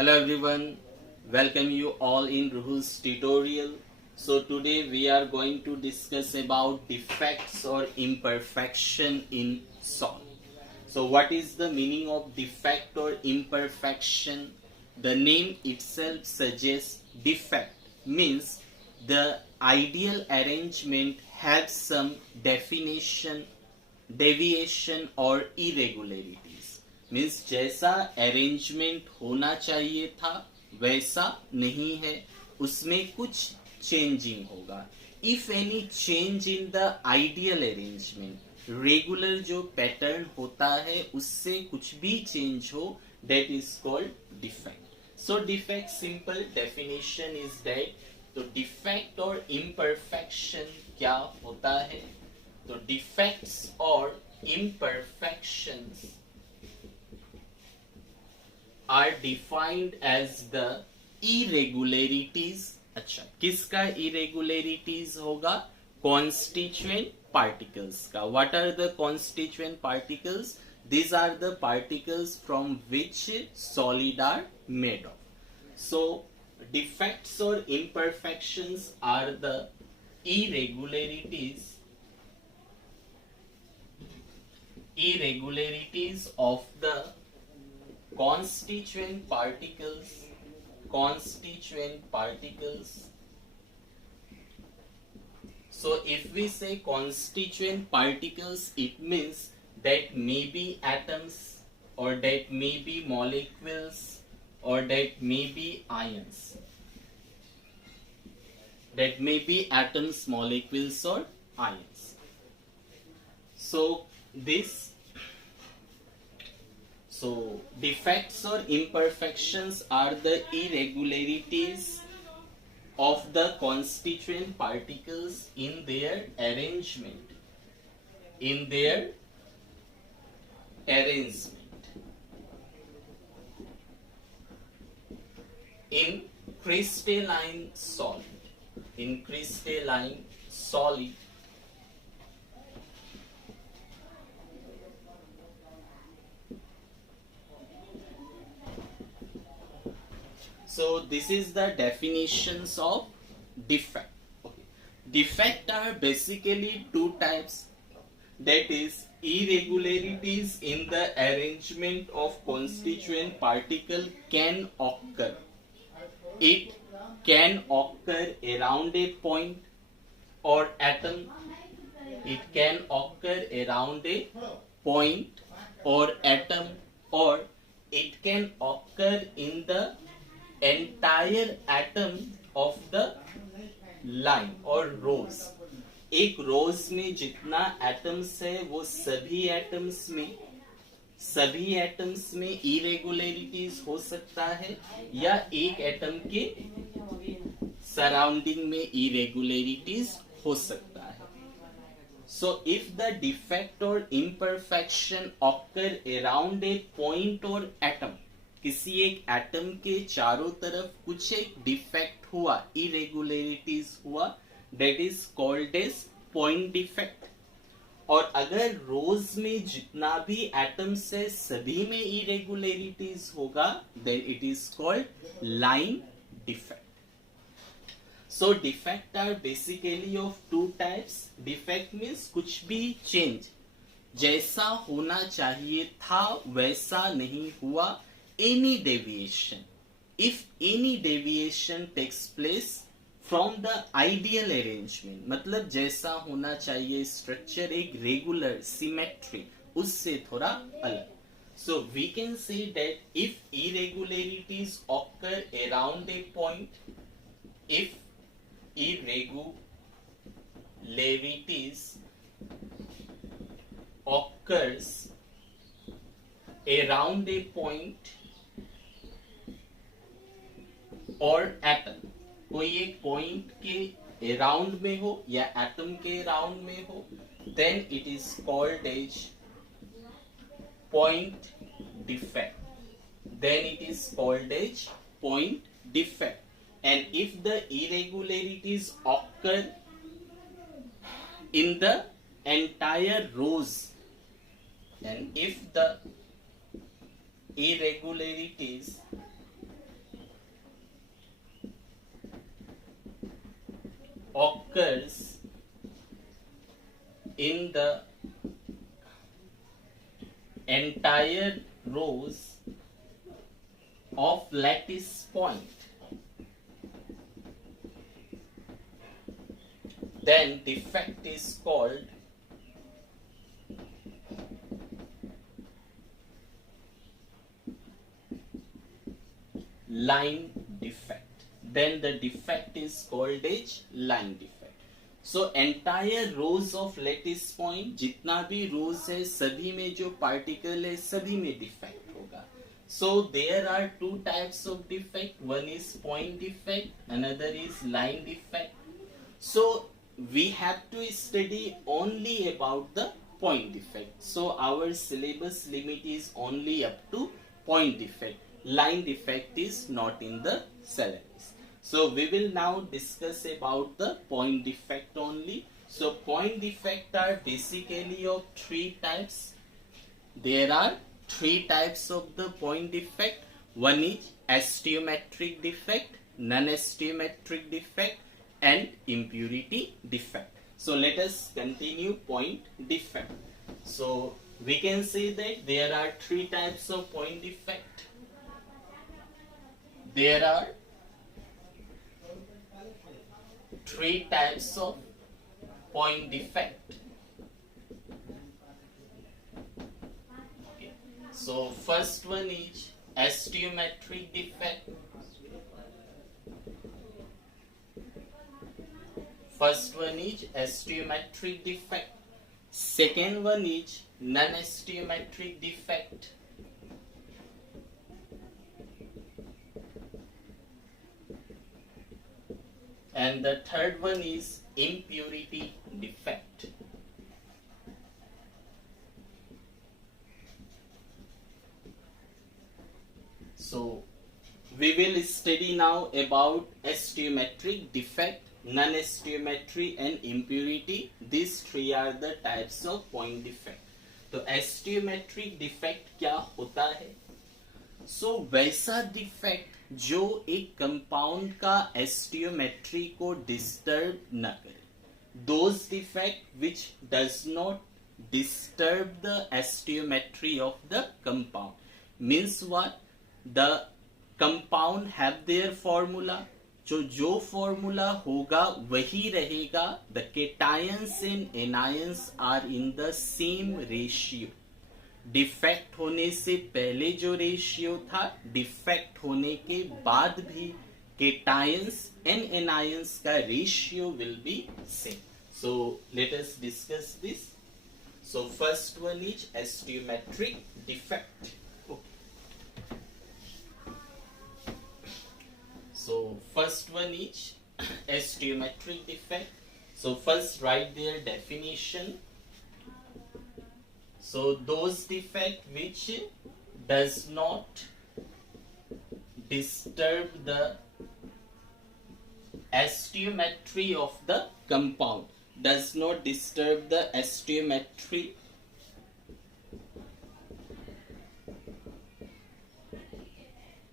Hello everyone, welcome you all in Ruhul's tutorial. So today we are going to discuss about defects or imperfection in soil. So what is the meaning of defect or imperfection? The name itself suggests defect means the ideal arrangement has some definition, deviation or irregularities. Means जैसा arrangement होना चाहिए था वैसा नहीं है, उसमें कुछ changing होगा. If any change in the ideal arrangement, regular जो पैटर्न होता है उससे कुछ भी चेंज हो, that is called defect. So defect simple definition is that. तो डिफेक्ट और इम्परफेक्शन क्या होता है? तो डिफेक्ट्स और imperfections are defined as the irregularities. अच्छा, किसका irregularities होगा? Constituent particles का. What are the constituent particles? These are the particles from which solid are made of. So defects or imperfections are the irregularities of the constituent particles. So if we say constituent particles, it means that may be atoms, or that may be molecules, or that may be ions. That may be atoms, molecules or ions. So defects or imperfections are the irregularities of the constituent particles in their arrangement. In crystalline solid. So this is the definitions of defect. Okay. Defect are basically two types. That is irregularities in the arrangement of constituent particle can occur. It can occur around a point or atom. It can occur around a point or atom, or it can occur in the entire atom of the line or rows. एक रोज में जितना atoms है वो सभी atoms में irregularities हो सकता है, या एक एटम के सराउंडिंग में इरेगुलरिटीज हो सकता है. So if the defect or imperfection occur around a point or atom, किसी एक एटम के चारों तरफ कुछ एक डिफेक्ट हुआ, इरेगुलरिटीज हुआ, that is called as point defect. और अगर रोज में जितना भी एटम्स है सभी में इरेगुलरिटीज होगा, then it is called line defect. So defect are basically of two types. Defect means कुछ भी चेंज, जैसा होना चाहिए था वैसा नहीं हुआ. Any deviation, if any deviation takes place from the ideal arrangement, मतलब जैसा होना चाहिए स्ट्रक्चर एक रेगुलर सिमेट्री उससे थोड़ा अलग. So we can say that if irregularities occur around a point, if irregularities occurs around a point और atom, कोई एक पॉइंट के अराउंड में हो या एटम के अराउंड में हो, then it is called as point defect. And if the irregularities occur in the entire rows, and if the irregularities occurs in the entire rows of lattice point, then defect is called line defect. Then the defect is called as line defect. So entire rows of lattice point, जितना भी rows है सभी में जो particle है सभी में defect होगा. So there are two types of defect. One is point defect, another is line defect. So we have to study only about the point defect. So our syllabus limit is only up to point defect. Line defect is not in the syllabus. So we will now discuss about the point defect only. So point defect are basically of three types. There are three types of the point defect. One is astiometric defect, non-astiometric defect, and impurity defect. So let us continue point defect. So we can say that there are three types of point defect. There are three types of point defect. Okay. So first one is astiometric defect. First one is astiometric defect. Second one is non-astiometric defect. And the third one is impurity defect. So we will study now about astiometric defect, non-astiometry and impurity. These three are the types of point defect. तो astiometric defect क्या होता है? So वैसा defect जो एक compound का एस्टियोमेट्री को disturb न करे. Those defect which does not disturb the astiometry of the compound. Means what? The compound have their formula. जो formula होगा वही रहेगा. The cations and anions are in the same ratio. Defect होने से पहले जो रेशियो था, डिफेक्ट होने के बाद भी केटायंस एंड एनायंस का ratio will be same. So let us discuss this. So first one is stoichiometric defect. So first one is astiometric defect. So first write their definition. So those defect which does not disturb the astiometry of the compound, does not disturb the astiometry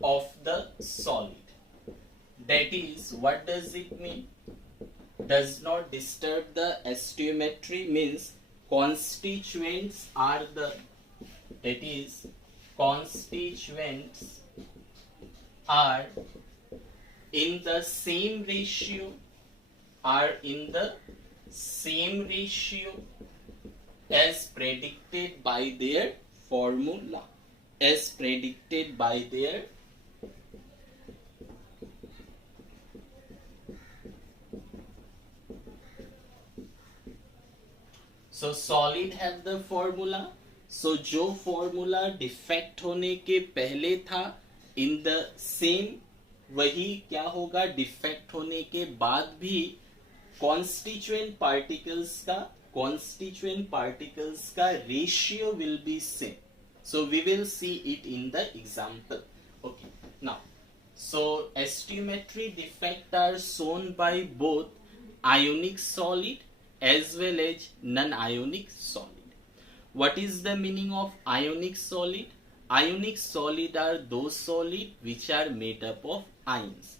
of the solid. That is, what does it mean? Does not disturb the astiometry means constituents are the, that is, constituents are in the same ratio, are in the same ratio as predicted by their formula, as predicted by their So solid have the formula. So जो formula defect होने के पहले था in the same, वही क्या होगा defect होने के बाद भी constituent particles का ratio will be same. So we will see it in the example. Okay. Now, so astiometry defect are shown by both ionic solid as well as non-ionic solid. What is the meaning of ionic solid? Ionic solid are those solid which are made up of ions.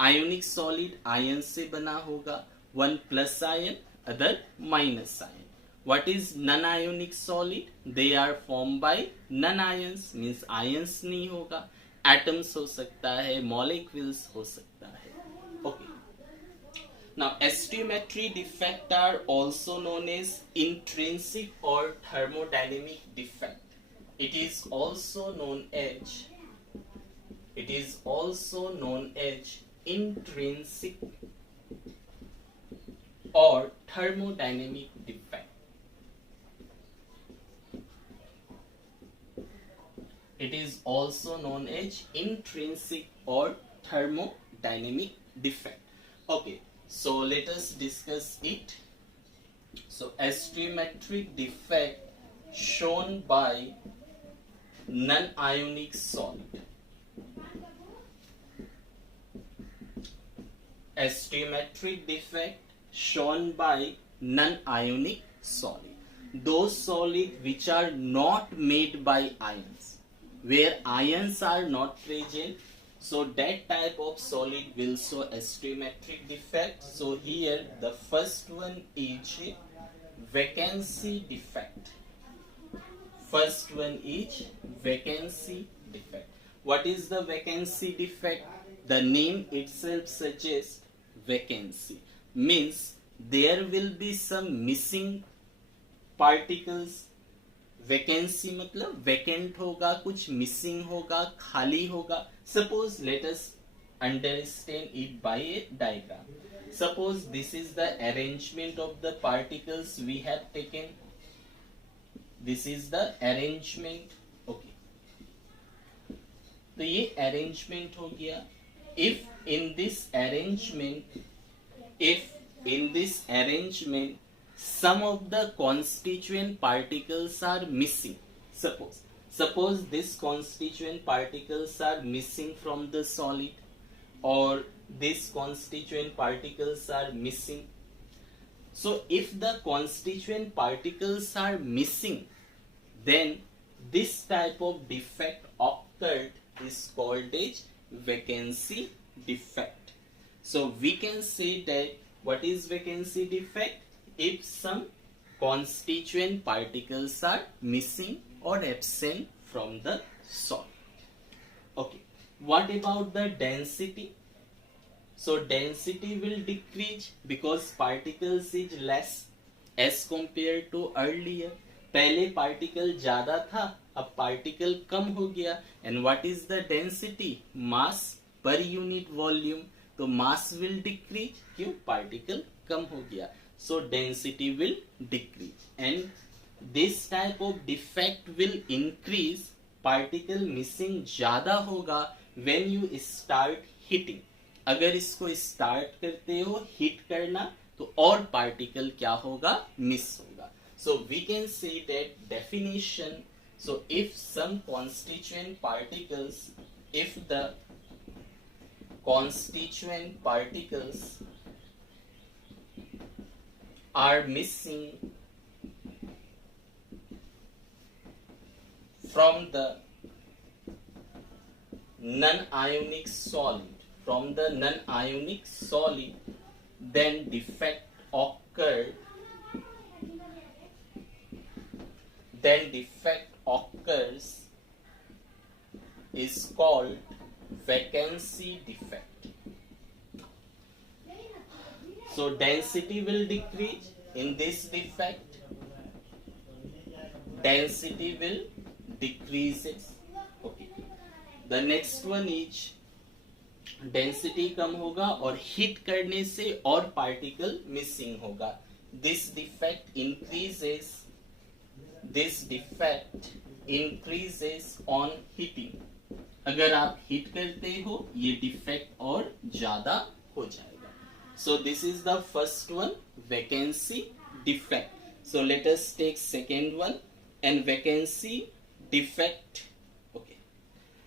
Ionic solid ion से बना होगा. one plus ion, other minus ion. What is non-ionic solid? They are formed by non-ions, means ions नहीं होगा, atoms हो सकता है, molecules हो सकता है. Okay. Now, stoichiometry defect are also known as intrinsic or thermodynamic defect. It is also known as intrinsic or thermodynamic defect. It is also known as intrinsic or thermodynamic defect. Okay, so let us discuss it. So, stoichiometric defect shown by non-ionic solid. Stoichiometric defect shown by non-ionic solid. Those solids which are not made by ions, where ions are not present, so that type of solid will show stoichiometric defect. So here the first one is vacancy defect. First one is vacancy defect. What is the vacancy defect? The name itself suggests vacancy, means there will be some missing particles. Vacancy मतलब vacant होगा, कुछ missing होगा, खाली होगा. Suppose let us understand it by a diagram. Suppose this is the arrangement of the particles we have taken. This is the arrangement. Okay, तो ये arrangement हो गया. If in this arrangement some of the constituent particles are missing. Suppose this constituent particles are missing from the solid, or these constituent particles are missing. So if the constituent particles are missing, then this type of defect occurred is called as vacancy defect. So we can say that what is vacancy defect? If some constituent particles are missing or absent from the solid. Okay, what about the density? So density will decrease because particles is less as compared to earlier. पहले particle ज्यादा था, अब particle कम हो गया. And what is the density? Mass per unit volume. तो mass will decrease, क्यों? Particle कम हो गया. So density will decrease, and this type of defect will increase. Particle missing ज्यादा होगा when you start heating. अगर इसको start करते हो heat करना, तो और particle क्या होगा? miss होगा. So we can say that definition. So if some constituent particles, if the constituent particles are missing from the non-ionic solid, then defect occurs is called vacancy defect. So density will decrease. In this defect, density will decreases. Okay. The next one is density कम होगा और heat करने से और particle missing होगा. This defect increases on heating. अगर आप heat करते हो, ये defect और ज्यादा हो जाएगा. So this is the first one, vacancy defect. So let us take second one, and vacancy defect. Okay.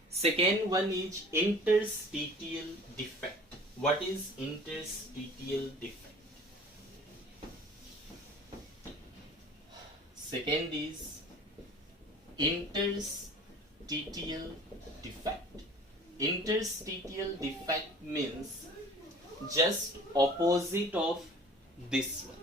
Second one is interstitial defect. What is interstitial defect? Second is interstitial defect. Interstitial defect means just opposite of this one,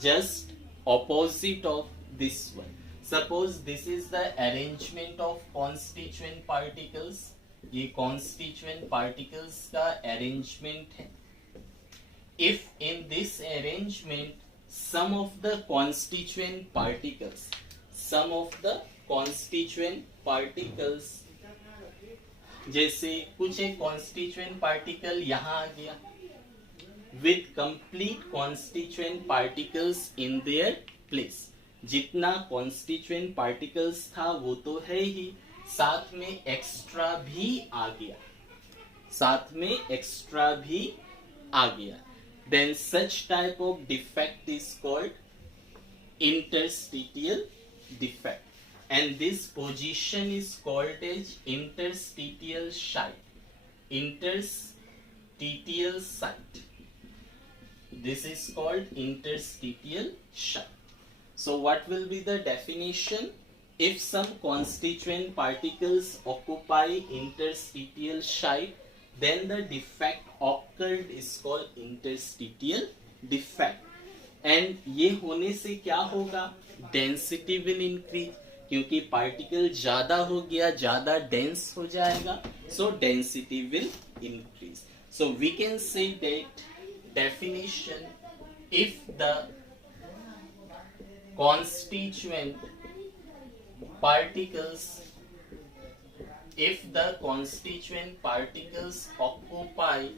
just opposite of this one. Suppose this is the arrangement of constituent particles. ये constituent particles का arrangement है. If in this arrangement some of the constituent particles जैसे कुछ एक constituent particle यहाँ आ गया with complete constituent particles in their place. जितना constituent particles था वो तो है ही, साथ में एक्स्ट्रा भी आ गया, then such type of defect is called interstitial defect, and this position is called as interstitial site. This is called interstitial site. So what will be the definition? If some constituent particles occupy interstitial site, then the defect occurred is called interstitial defect. And ये होने से क्या होगा? Density will increase, क्योंकि particle ज्यादा हो गया, ज्यादा dense हो जाएगा, so density will increase. So we can say that definition, if the constituent particles occupy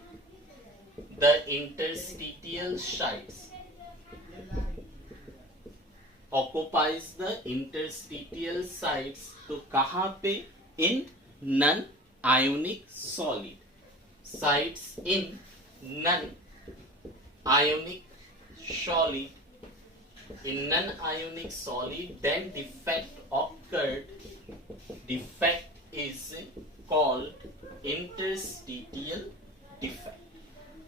the interstitial sites, तो कहाँ पे? In non-ionic solid. Sites in non-ionic solid. In non-ionic solid, then defect occurred. Defect is called interstitial defect.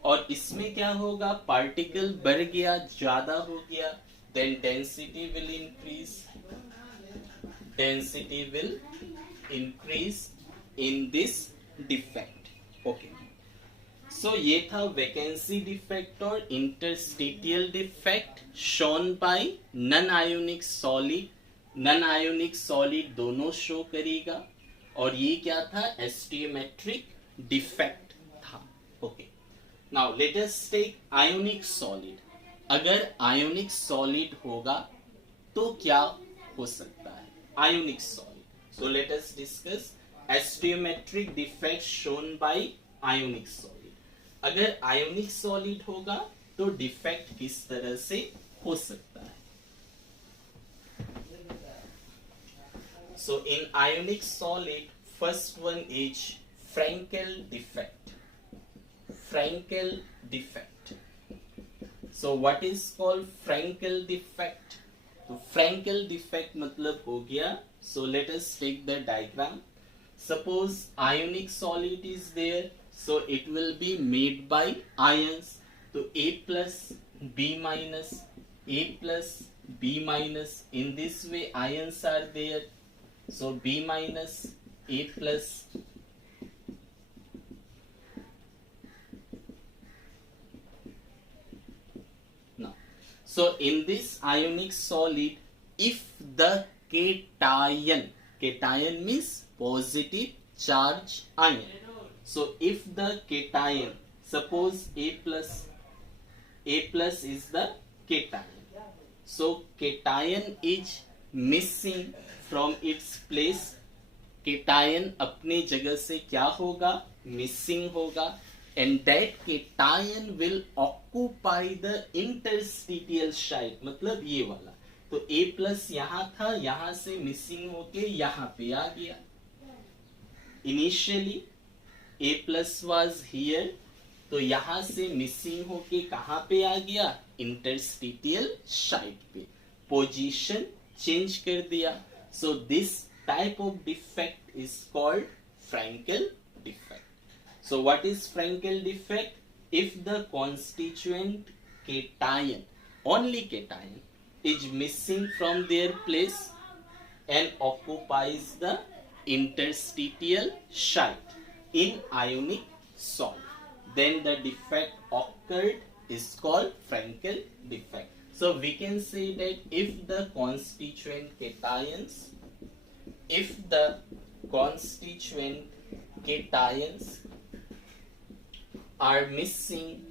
और इसमें क्या होगा? Particle बढ़ गया, ज्यादा हो गया, then density will increase in this defect. Okay. So ये था vacancy defect और interstitial defect shown by non-ionic solid. Non-ionic solid दोनों शो करेगा, और ये क्या था? Stoichiometric defect था. Okay. Now let us take ionic solid. अगर ionic solid होगा तो क्या हो सकता है? Ionic solid. So let us discuss stoichiometric defect shown by ionic solid. अगर ionic solid होगा तो defect किस तरह से हो सकता है? So in ionic solid, first one is Frankel defect. So what is called Frankel defect? तो Frankel defect मतलब हो गया. So let us take the diagram. Suppose ionic solid is there, so it will be made by ions. So A plus B minus, A plus B minus. In this way ions are there. So B minus, A plus. Now, so in this ionic solid, if the cation means positive charge ion. So if the cation, suppose A plus is the cation. So cation is missing from its place. cation अपने जगह से क्या होगा? Missing होगा, and that cation will occupy the interstitial site. मतलब ये वाला. तो A plus यहाँ था, यहाँ से missing होके यहाँ पे आ गया. Initially A plus was here, तो यहाँ से missing होके कहाँ पे आ गया? Interstitial site पे. Position change कर दिया. So this type of defect is called Frankel defect. So what is Frankel defect? If the constituent cation, only cation, is missing from their place and occupies the interstitial site in ionic solid, then the defect occurred is called Frankel defect. So we can say that if the constituent cations are missing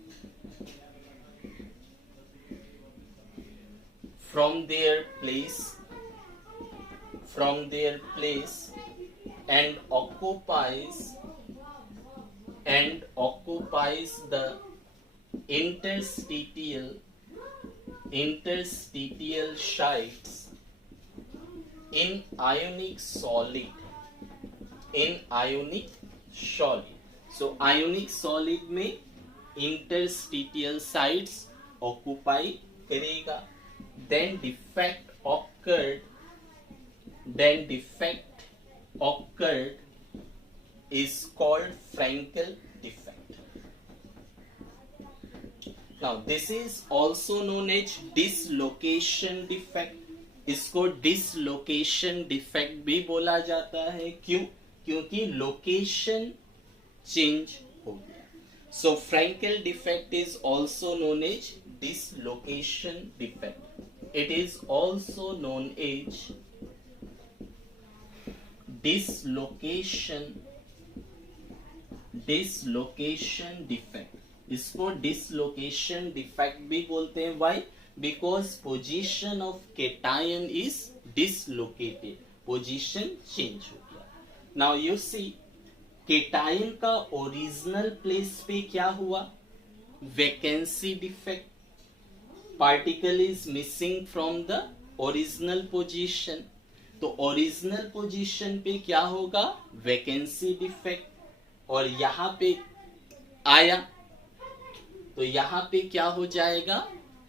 from their place and occupies the interstitial sites in ionic solid. So ionic solid में interstitial sites occupy करेगा. Then defect occurred is called Frankel defect. Now this is also known as dislocation defect. इसको dislocation defect भी बोला जाता है. क्यों? क्योंकि location change हो गया. So Frankel defect is also known as dislocation defect. It is also known as dislocation defect. इसको dislocation defect भी बोलते हैं. Why? Because position of cation is dislocated. Position change हो गया. Now you see, cation का original place पे क्या हुआ? Vacancy defect. Particle is missing from the original position. तो ओरिजिनल पोजीशन पे क्या होगा? Vacancy defect. और यहां पे आया तो यहां पे क्या हो जाएगा?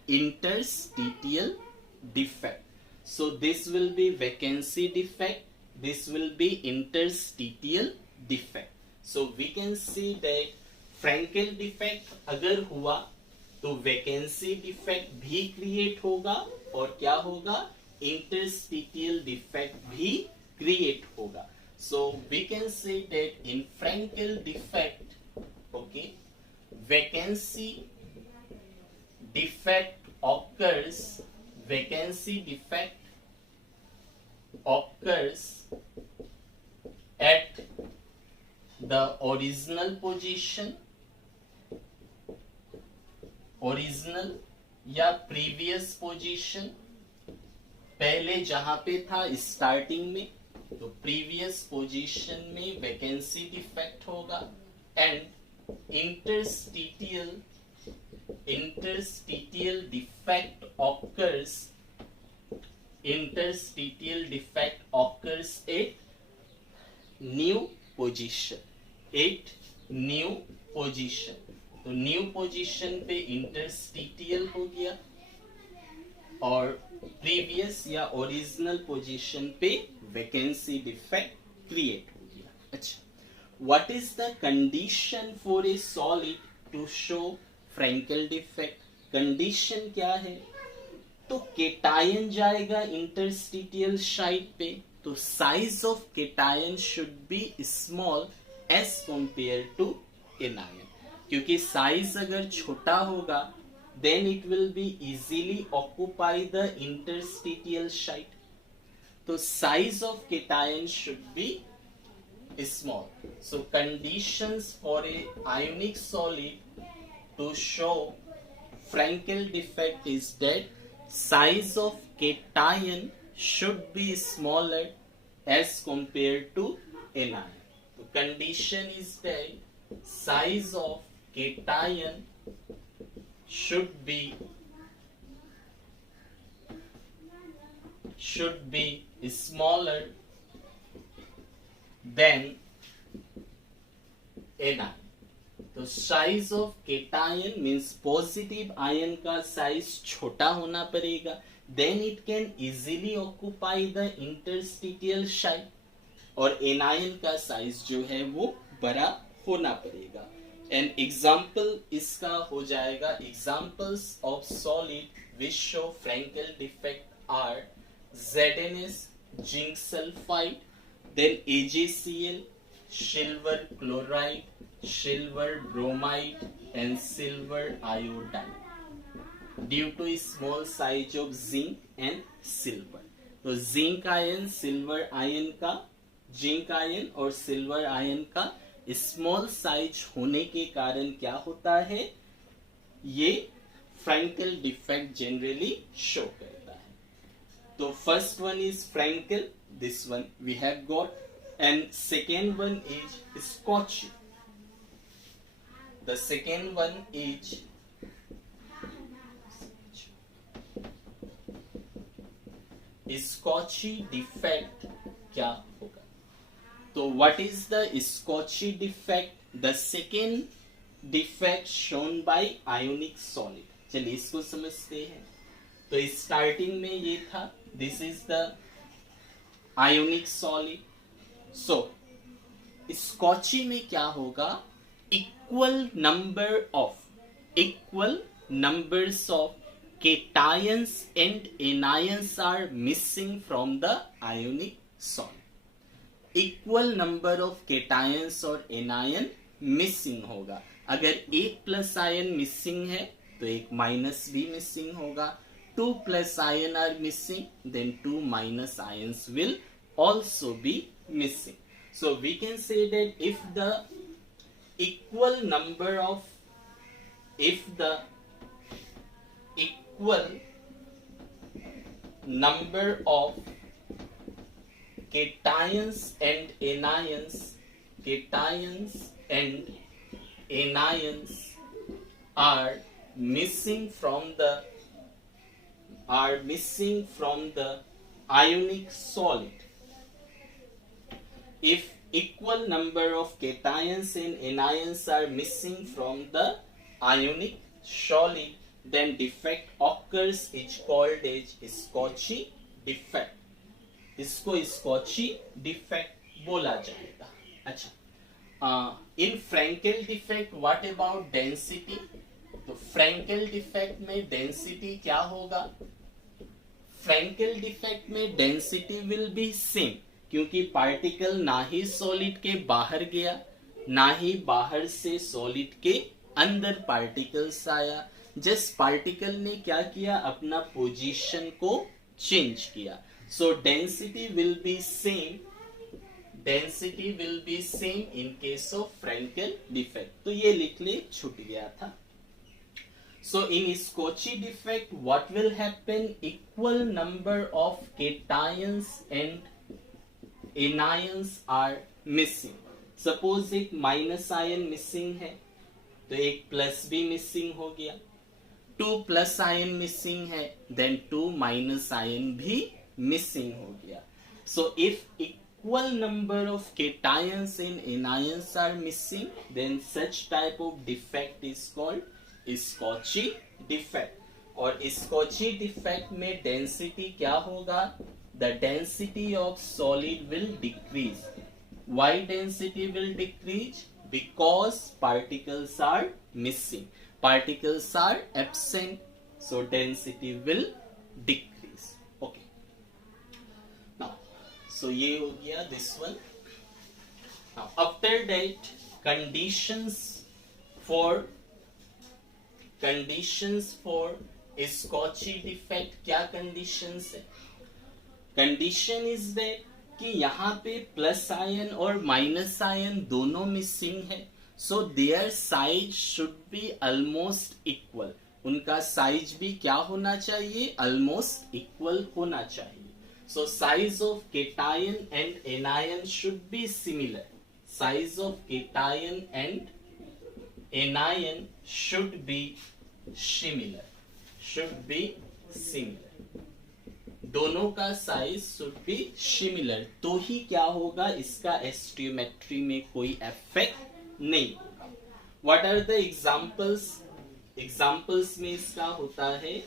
Interstitial defect. So this will be vacancy defect, this will be interstitial defect. So we can see that Frenkel defect अगर हुआ तो वैकेंसी डिफेक्ट भी क्रिएट होगा और क्या होगा? इंटरस्टिटियल डिफेक्ट भी क्रिएट होगा. So we can say that in Frenkel defect, okay, vacancy defect occurs at the original position, original या प्रीवियस पोजीशन. पहले जहां पे था स्टार्टिंग में, तो प्रीवियस पोजीशन में वैकेंसी डिफेक्ट होगा. And interstitial defect occurs at new position. तो न्यू पोजीशन पे इंटरस्टिटियल हो गया और प्रीवियस या ओरिजिनल पोजीशन पे वैकेंसी डिफेक्ट क्रिएट हो गया. अच्छा, what is the condition for a solid to show Frenkel defect? Condition क्या है? तो केटायन जाएगा इंटरस्टिटियल साइट पे, तो size of cation should be small as compare to anion. क्योंकि साइज अगर छोटा होगा then it will be easily occupy the interstitial site. तो size of cation should be small. So conditions for a ionic solid to show Frankel defect is that size of cation should be smaller as compared to anion. The condition is that size of cation should be smaller than anion. तो size of cation means positive ion का size छोटा होना पड़ेगा, then it can easily occupy the interstitial site. और anion का size जो है वो बड़ा होना पड़ेगा. एन एग्जाम्पल इसका हो जाएगा, examples of solid which show Frenkel defect are ZnS, zinc sulphide, then AgCl, silver chloride, silver bromide, and silver iodide due to small size of zinc and silver. तो जिंक आयन सिल्वर आयन का, zinc ion और silver ion का small size होने के कारण क्या होता है, ये फ्रैंकल डिफेक्ट जनरली शो करता है. तो first one is Frenkel, this one we have got, and second one is Schottky. The second one is Schottky defect. क्या होगा? तो what is the Schottky defect? The second defect shown by ionic solid. चलिए इसको समझते हैं. तो starting में ये था, this is the ionic solid. So Schottky में क्या होगा, equal numbers of cations and anions are missing from the ionic solid. Equal number of cations और एनायन मिसिंग होगा. अगर एक प्लस आयन मिसिंग है तो एक माइनस भी मिसिंग होगा. 2 plus ion are missing, then 2 minus ions will also be missing. So we can say that if the equal number of cations and anions are missing from the ionic solid. If equal number of cations and anions are missing from the ionic solid, then defect occurs is called as Scotchy defect. इसको स्कॉची defect बोला जाएगा. अच्छा, in Frenkel defect what about density? तो Frenkel defect में density क्या होगा? Frenkel defect में density will be same, क्योंकि पार्टिकल ना ही सॉलिड के बाहर गया, ना ही बाहर से सॉलिड के अंदर पार्टिकल्स आया. जस्ट पार्टिकल ने क्या किया, अपना पोजीशन को चेंज किया. So density will be same in case of Frenkel defect. तो ये लिख ले, छूट गया था. So in Schottky defect what will happen, equal number of cations and anions are missing. Suppose एक माइनस आयन मिसिंग है तो एक प्लस भी मिसिंग हो गया. 2 प्लस आयन मिसिंग है, देन 2 माइनस आयन भी मिसिंग हो गया. So if equal number of cations and anions are missing, then such type of defect is called Scotchy defect. और Scotchy defect में डेंसिटी क्या होगा? The density of solid will decrease. Why density will decrease? Because particles are missing. Particles are absent, so density will decrease. Okay. Now, so ये हो गया this one. Now, after that, conditions for Scotchy defect. क्या conditions है? Condition is that कि यहाँ पे plus ion और minus ion दोनों मिसिंग है. So their size should be almost equal. उनका साइज भी क्या होना चाहिए? ऑलमोस्ट इक्वल होना चाहिए. So size of cation and anion should be similar. Size of cation and anion should be similar. दोनों का साइज शुड बी सिमिलर. तो ही क्या होगा, इसका एस्टियोमेट्री में कोई इफेक्ट नहीं होगा. What are the examples? Examples में इसका होता है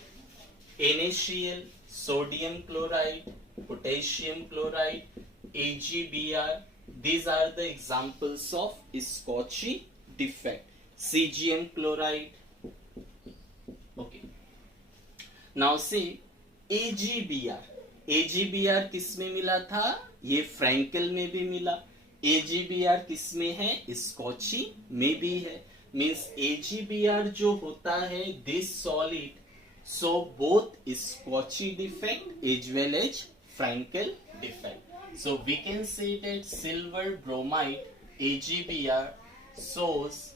NaCl, sodium chloride, potassium chloride, AgBr. These are the examples of Scotchy defect. Cesium chloride. Okay. Now see AgBr. AgBr किस में मिला था? ये फ्रैंकल में भी मिला. AgBr किस में है? स्कॉची में भी है. मीन्स AgBr जो होता है this solid so both Scotchy defect as well as Frankel defect. So we can say that silver bromide AgBr shows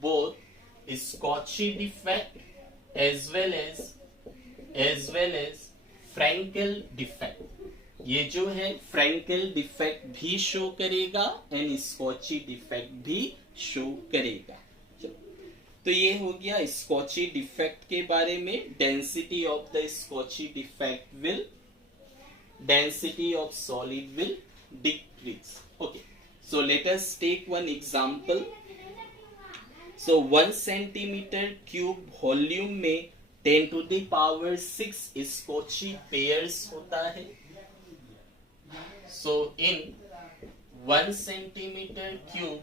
both Scotchy defect as well as Frankel defect. ये जो है Frankel defect भी show करेगा and Scotchy defect भी show करेगा. तो ये हो गया स्कॉची डिफेक्ट के बारे में. Density of the Schottky defect will, density of solid will decrease. Okay, so let us take one example. So 1 centimetre cube volume में 10 to the power 6 Schottky pairs होता है. So in 1 centimetre cube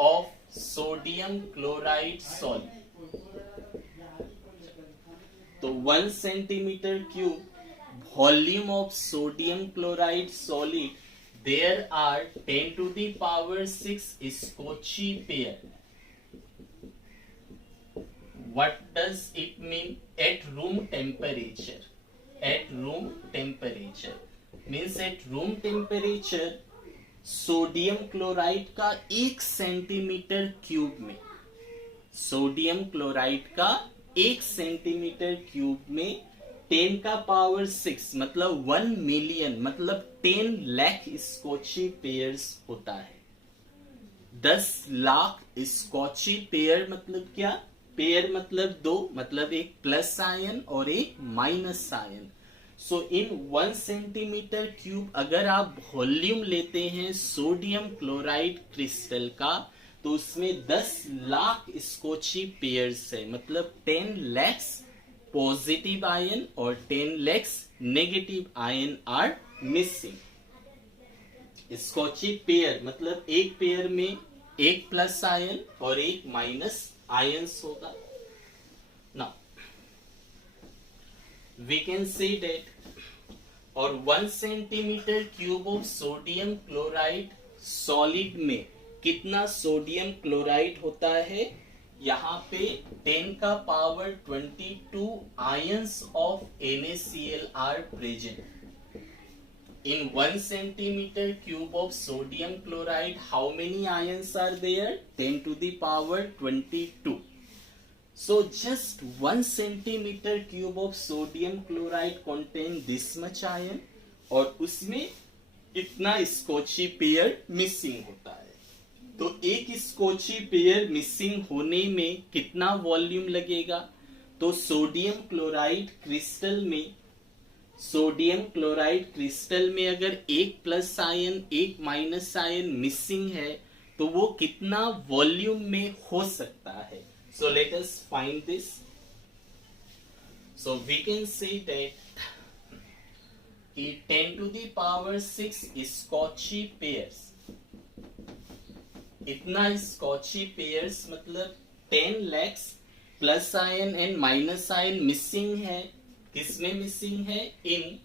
of sodium chloride solid, तो 1 centimetre cube volume of sodium chloride solid, there are 10 to the power 6 Schottky pair. What does it mean? At room temperature. At room temperature means at room temperature sodium chloride का 1 centimetre cube में, sodium chloride का 1 centimetre cube में 10 का power 6 मतलब 1 million मतलब 10 lakh स्कॉची pairs होता है. 10 lakh स्कॉची pair मतलब क्या? पेयर मतलब दो, मतलब एक प्लस आयन और एक minus ion. So in 1 centimetre cube अगर आप वॉल्यूम लेते हैं सोडियम क्लोराइड क्रिस्टल का, तो उसमें 10 लाख स्कॉची पेयर्स है, मतलब 10 लैक्स पॉजिटिव आयन और 10 lakhs negative ion are missing. Schottky pair मतलब एक पेयर में एक प्लस आयन और एक माइनस आयंस होगा. Now we can say that, और 1 centimetre cube of sodium chloride solid में कितना सोडियम क्लोराइड होता है? यहाँ पे 10 का power 22 ions of NaCl are present. In 1 centimeter cube of sodium chloride, how many ions are there? 10 to the power 22. So just 1 centimeter cube of sodium chloride contain this much ion, और उसमें इतना स्कॉची pair missing होता है. तो एक स्कॉची pair missing होने में कितना वॉल्यूम लगेगा? तो सोडियम क्लोराइड क्रिस्टल में अगर एक प्लस आयन एक माइनस आयन मिसिंग है तो वो कितना वॉल्यूम में हो सकता है? So let us find this. So we can say that 10 to the power 6 Schottky pairs, इतना स्कॉची पेयर्स मतलब 10 lakhs plus ion and minus ion missing है. किसमें मिसिंग है? इन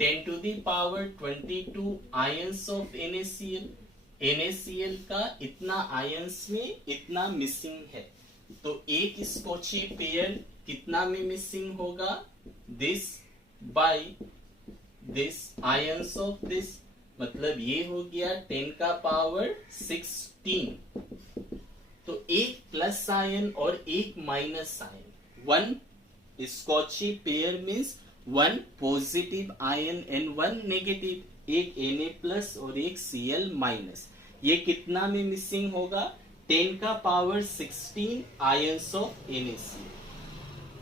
10 to the power 22 ions of NaCl. NaCl का इतना आयंस में इतना missing है. तो एक स्कॉची पेयर कितना में मिसिंग होगा? This by this ions of this, मतलब ये हो गया 10 का पावर 16. तो एक प्लस आयन और एक minus ion. 1 Schottky pair means 1 positive ion and 1 negative, एक Na प्लस और एक Cl माइनस. ये कितना में मिसिंग होगा? 10 का पावर 16 आयंस ऑफ NaCl.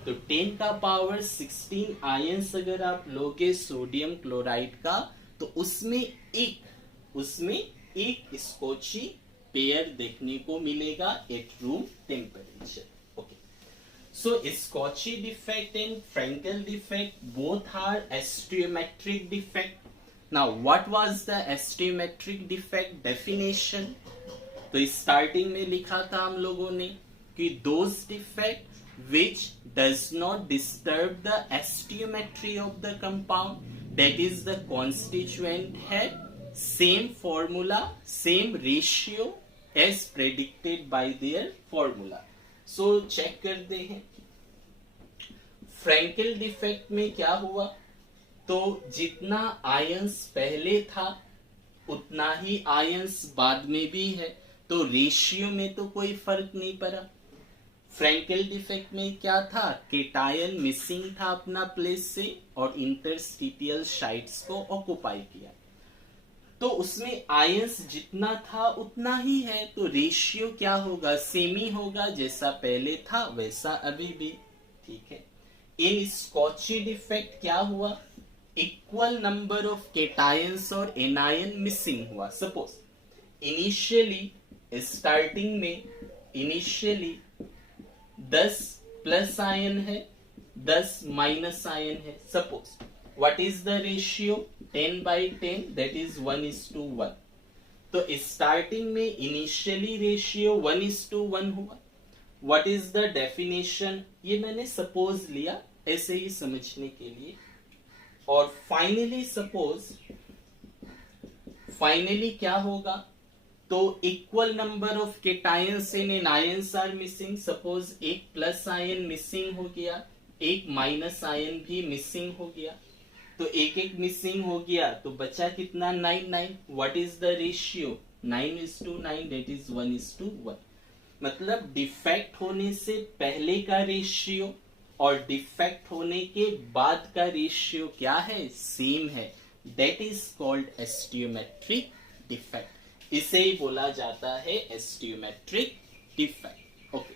तो 10 का पावर 16 आयंस अगर आप लोगे सोडियम क्लोराइड का, तो उसमें एक स्कॉची पेयर देखने को मिलेगा at room temperature. Okay, so Schottky defect and Frenkel defect both are stoichiometric defect. Now what was the stoichiometric defect definition? तो स्टार्टिंग में लिखा था हम लोगों ने कि those defect which does not disturb the stoichiometry of the compound, that is the constituent है same formula same ratio as predicted by their formula. So check करते हैं फ्रैंकेल डिफेक्ट में क्या हुआ, तो जितना आयंस पहले था उतना ही आयंस बाद में भी है, तो रेशियो में तो कोई फर्क नहीं पड़ा। फ्रैंकेल डिफेक्ट में क्या था, केटायन मिसिंग था अपना प्लेस से और इंटरस्टिटियल साइट्स को ऑक्युपाई किया, तो उसमें आयंस जितना था उतना ही है, तो रेशियो क्या होगा, सेम ही होगा, जैसा पहले था वैसा अभी भी। ठीक है। इन स्कॉची डिफेक्ट क्या हुआ, इक्वल नंबर ऑफ केटायंस और एनायन मिसिंग हुआ। सपोज इनिशियली स्टार्टिंग में इनिशियली 10 प्लस आयन है 10 माइनस आयन है। Suppose what is the ratio 10/10 that is 1:1। तो स्टार्टिंग में इनिशियली रेशियो 1:1 हुआ। व्हाट इज द डेफिनेशन, ये मैंने सपोज लिया ऐसे ही समझने के लिए। और फाइनली क्या होगा, तो equal number of cations and anions are missing. Suppose एक प्लस आयन मिसिंग हो गया, एक माइनस आयन भी मिसिंग हो गया, तो एक एक मिसिंग हो गया, तो बचा कितना 9। What is the ratio 9:9 that is 1:1। मतलब डिफेक्ट होने से पहले का रेशियो और डिफेक्ट होने के बाद का रेशियो क्या है, सेम है। That is called stoichiometric defect. इसे ही बोला जाता है stoichiometric defect. Okay,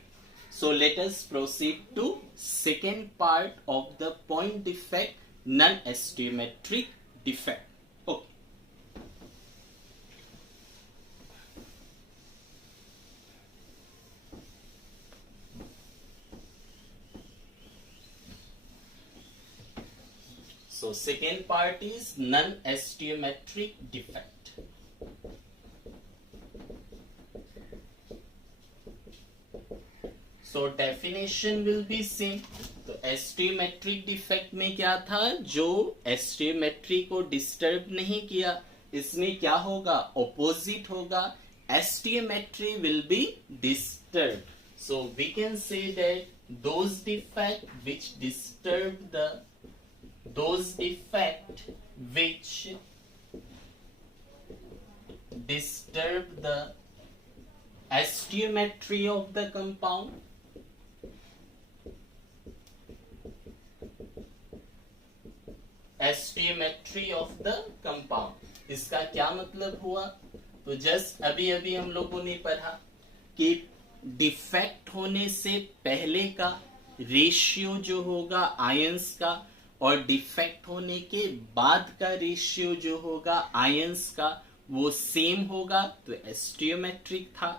so let us proceed to second part of the point defect, non एस्टियोमेट्रिक defect. Okay, so second part is non-astiometric defect. So definition will be same. तो एस्टियोमेट्रिक defect में क्या था, जो एस्टियोमेट्री को डिस्टर्ब नहीं किया, इसमें क्या होगा, ऑपोजिट होगा, stoichiometry will be disturb. So we can say that those defect which disturb the astiometry of the compound, stoichiometry of the compound. इसका क्या मतलब हुआ, तो जस्ट अभी अभी हम लोगों ने पढ़ा कि डिफेक्ट होने से पहले का रेशियो जो होगा आयंस का और डिफेक्ट होने के बाद का रेशियो जो होगा आयंस का वो सेम होगा, तो एस्टियोमेट्रिक था।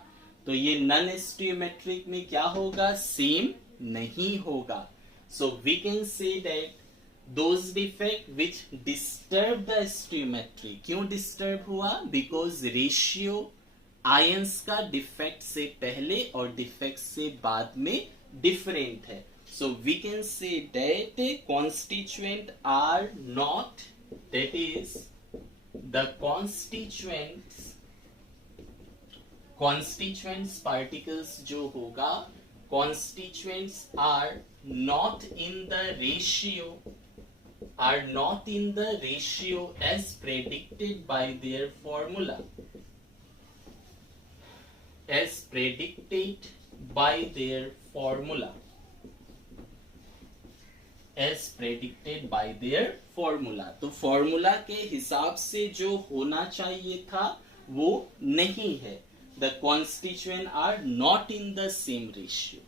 तो ये नॉन एस्टियोमेट्रिक में क्या होगा, सेम नहीं होगा। So we can say that those defect which disturb the stoichiometry, क्यों डिस्टर्ब हुआ, बिकॉज रेशियो आयंस का डिफेक्ट से पहले और डिफेक्ट से बाद में डिफरेंट है। So we can say that constituent are not, that is the constituents particles जो होगा, constituents are not in the ratio as predicted by their formula, तो फॉर्मूला के हिसाब से जो होना चाहिए था वो नहीं है। The constituent are not in the same ratio,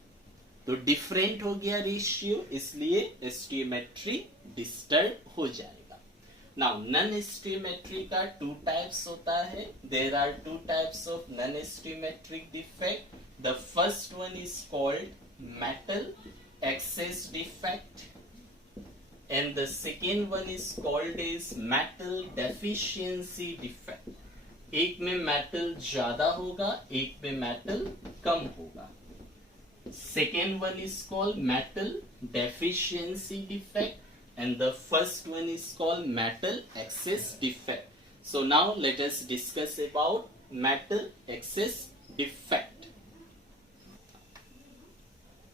तो डिफरेंट हो गया रेशियो, इसलिए एस्टियोमेट्री डिस्टर्ब हो जाएगा। नाउ नॉन एस्टियोमेट्री का 2 टाइप्स होता है। There are 2 types of nonstoichiometric defect. The first one is called metal excess defect and the second one is called is metal deficiency defect. एक में मेटल ज्यादा होगा, एक में मेटल कम होगा। Second one is called metal deficiency defect and the first one is called metal excess defect. So now let us discuss about metal excess defect.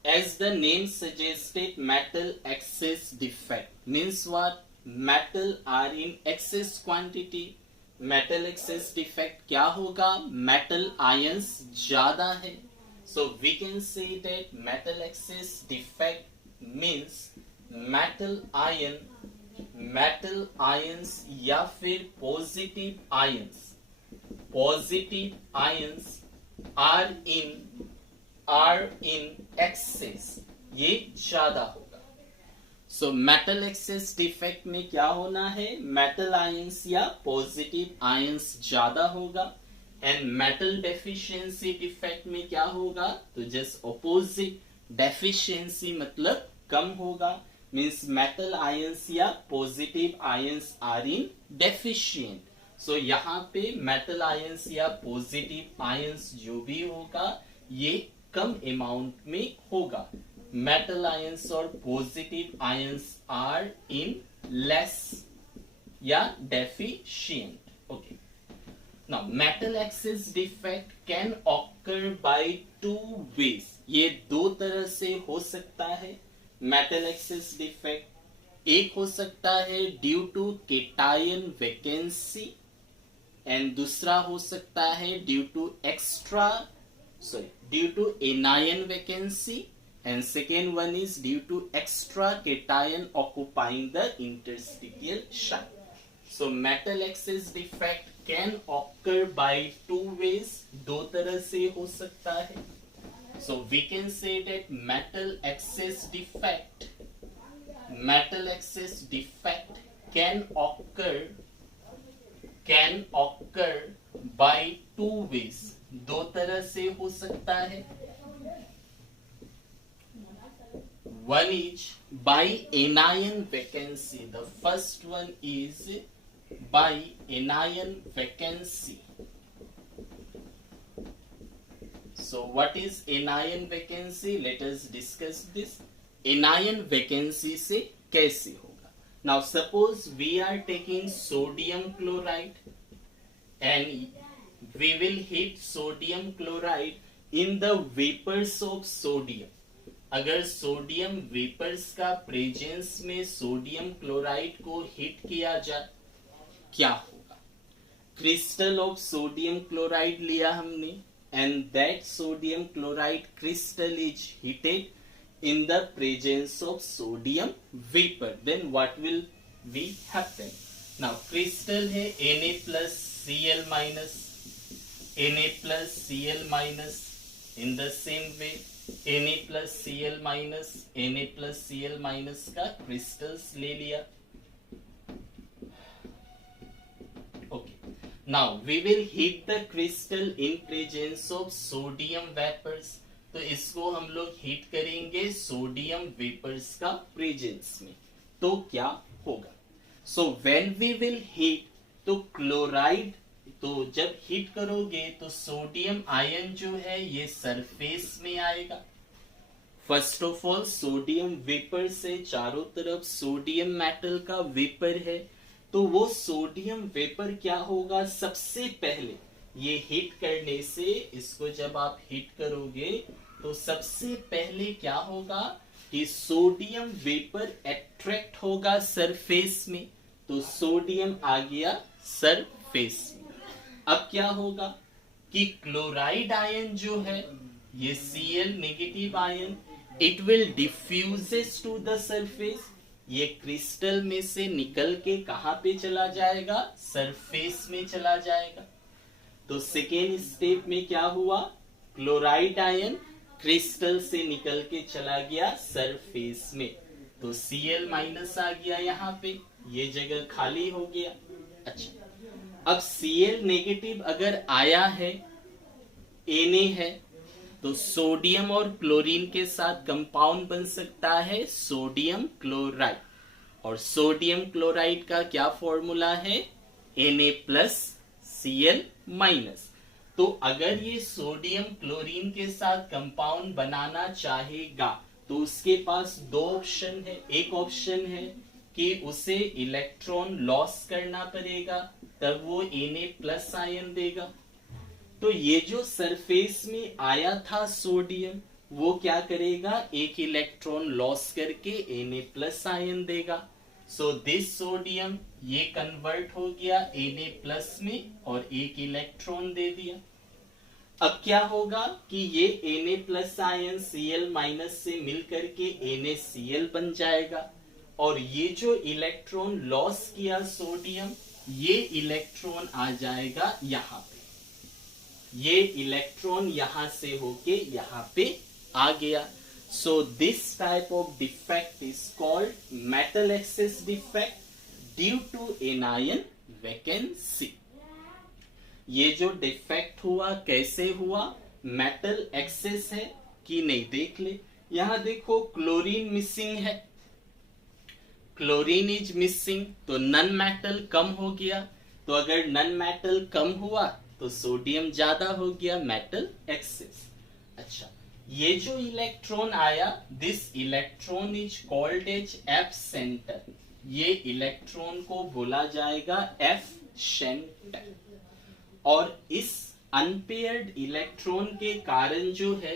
As the name suggested, metal excess defect means what? Metal are in excess quantity. Metal excess defect क्या होगा? Metal ions ज्यादा है. So we can say that metal excess defect means metal ions या फिर positive ions are in excess. ये ज्यादा होगा. सो metal excess defect में क्या होना है? मेटल आयंस या पॉजिटिव आयंस ज्यादा होगा. एंड मेटल डेफिशिएंसी डिफेक्ट में क्या होगा? तो जस्ट ऑपोजिट. डेफिशिएंसी मतलब कम होगा. मींस मेटल आयंस या positive ions are in deficient. So यहाँ पे मेटल आयंस या पॉजिटिव आयंस जो भी होगा ये कम अमाउंट में होगा. मेटल आयंस और positive ions are in less या deficient. Okay. Now metal excess defect can occur by two ways. ये दो तरह से हो सकता है. मेटल एक्सेस डिफेक्ट एक हो सकता है due to cation vacancy and दूसरा हो सकता है due to anion vacancy. And second one is due to extra cation occupying the interstitial shell. So metal excess defect can occur by two ways. दो तरह से हो सकता है. So we can say that metal excess defect can occur by two ways. दो तरह से हो सकता है. One is by anion vacancy. The first one is by anion vacancy. So what is anion vacancy? Let us discuss this. Anion vacancy से कैसे होगा? Now suppose we are taking sodium chloride and we will heat sodium chloride in the vapors of sodium. अगर sodium vapours का presence में sodium chloride को hit किया जाए क्या होगा? क्रिस्टल ऑफ सोडियम क्लोराइड लिया हमने and that sodium chloride crystal is heated in the presence of sodium vapour. Then what will be happen? Now crystal है Na plus Cl minus. In the same way Na plus Cl minus का crystals ले लिया. Okay. Now we will heat the crystal in presence of sodium vapours. तो इसको हम लोग heat करेंगे sodium vapours का प्रेजेंस में. तो क्या होगा? So when we will heat तो क्लोराइड, तो जब हीट करोगे तो सोडियम आयन जो है ये सरफेस में आएगा. First of all sodium vapour से चारों तरफ सोडियम मेटल का वेपर है. तो वो सोडियम वेपर क्या होगा? सबसे पहले ये हीट करने से, इसको जब आप हीट करोगे तो सबसे पहले क्या होगा कि सोडियम वेपर अट्रैक्ट होगा सरफेस में. तो सोडियम आ गया सरफेस में. अब क्या होगा कि क्लोराइड आयन जो है ये Cl negative ion, it will diffuses to the surface. ये क्रिस्टल में से निकल के कहां पे चला जाएगा? सरफेस में चला जाएगा. तो सेकेंड स्टेप में क्या हुआ? क्लोराइड आयन क्रिस्टल से निकल के चला गया सरफेस में. तो Cl माइनस आ गया यहाँ पे, ये जगह खाली हो गया. अच्छा, अब Cl नेगेटिव अगर आया है, Na है, तो सोडियम और क्लोरीन के साथ कंपाउंड बन सकता है सोडियम क्लोराइड. और सोडियम क्लोराइड का क्या फॉर्मूला है? Na plus Cl minus. तो अगर ये सोडियम क्लोरीन के साथ कंपाउंड बनाना चाहेगा तो उसके पास दो ऑप्शन है. एक ऑप्शन है कि उसे इलेक्ट्रॉन लॉस करना पड़ेगा, तब वो Na+ आयन देगा। तो ये जो सरफेस में आया था सोडियम, वो क्या करेगा, एक इलेक्ट्रॉन लॉस करके Na+ आयन देगा। सो दिस सोडियम ये कन्वर्ट हो गया Na+ में और एक इलेक्ट्रॉन दे दिया। अब क्या होगा कि ये Na+ आयन Cl- से मिलकर के NaCl बन जाएगा, और ये जो इलेक्ट्रॉन लॉस किया सोडियम, ये इलेक्ट्रॉन आ जाएगा यहाँ पे। ये इलेक्ट्रॉन यहां से होके यहाँ पे आ गया। So this type of defect is called metal excess defect due to anion vacancy. ये जो डिफेक्ट हुआ कैसे हुआ, मेटल एक्सेस है कि नहीं देख ले। यहां देखो क्लोरीन मिसिंग है, क्लोरीन इज मिसिंग, तो नन मेटल कम हो गया। तो अगर नन मेटल कम हुआ तो सोडियम ज्यादा हो गया, मेटल एक्सेस। अच्छा, ये जो इलेक्ट्रॉन आया, this electron is called as F centre. ये इलेक्ट्रॉन को बोला जाएगा एफ सेंटर। और इस अनपेयर्ड इलेक्ट्रॉन के कारण जो है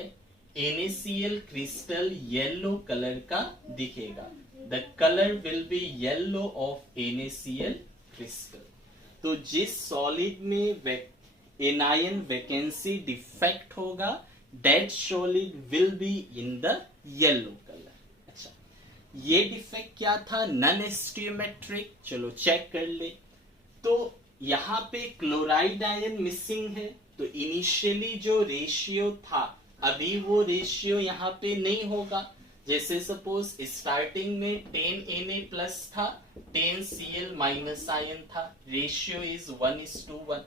NaCl क्रिस्टल येलो कलर का दिखेगा। The colour will be yellow of NaCl crystal. तो जिस सॉलिड में एनायन वैकेंसी डिफेक्ट होगा, that solid will be in the yellow colour. अच्छा, ये डिफेक्ट क्या था, नॉन स्टियोमेट्रिक। चलो चेक कर ले। तो यहाँ पे क्लोराइड आयन मिसिंग है, तो इनिशियली जो रेशियो था, अभी वो रेशियो यहाँ पे नहीं होगा। जैसे सपोज स्टार्टिंग में 10Na+ था, 10Cl- आयन था, रेशियो इज 1:1।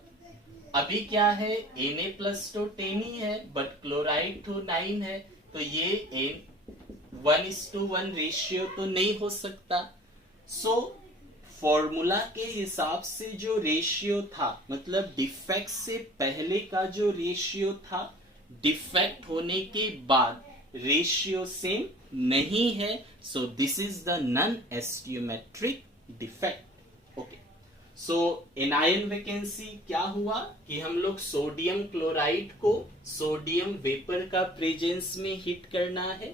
अभी क्या है, Na+ तो 10 ही है, बट क्लोराइड तो 9 है, तो ये 1:1 रेशियो तो नहीं हो सकता। सो फॉर्मूला के हिसाब से जो रेशियो था, मतलब डिफेक्ट से पहले का जो रेशियो था, डिफेक्ट होने के बाद रेशियो सेम नहीं है। So this is the nonstoichiometric defect. Okay, so anion vacancy क्या हुआ कि हम लोग सोडियम क्लोराइड को सोडियम वेपर का प्रेजेंस में हिट करना है।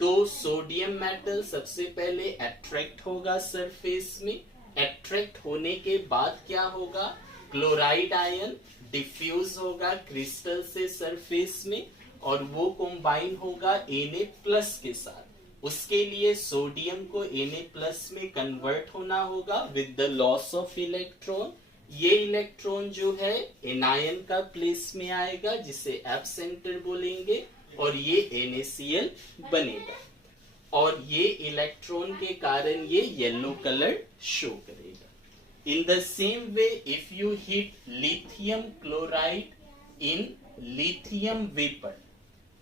तो सोडियम मेटल सबसे पहले अट्रैक्ट होगा सरफेस में। अट्रैक्ट होने के बाद क्या होगा, क्लोराइड आयन डिफ्यूज होगा क्रिस्टल से सरफेस में, और वो कंबाइन होगा Na+ के साथ। उसके लिए सोडियम को Na+ में कन्वर्ट होना होगा with the loss of electron. ये इलेक्ट्रॉन जो है एनायन का प्लेस में आएगा, जिसे एफ सेंटर बोलेंगे, और ये NaCl बनेगा, और ये इलेक्ट्रॉन के कारण ये येलो कलर शो करेगा। इन the same way, if you hit lithium chloride in lithium vapour,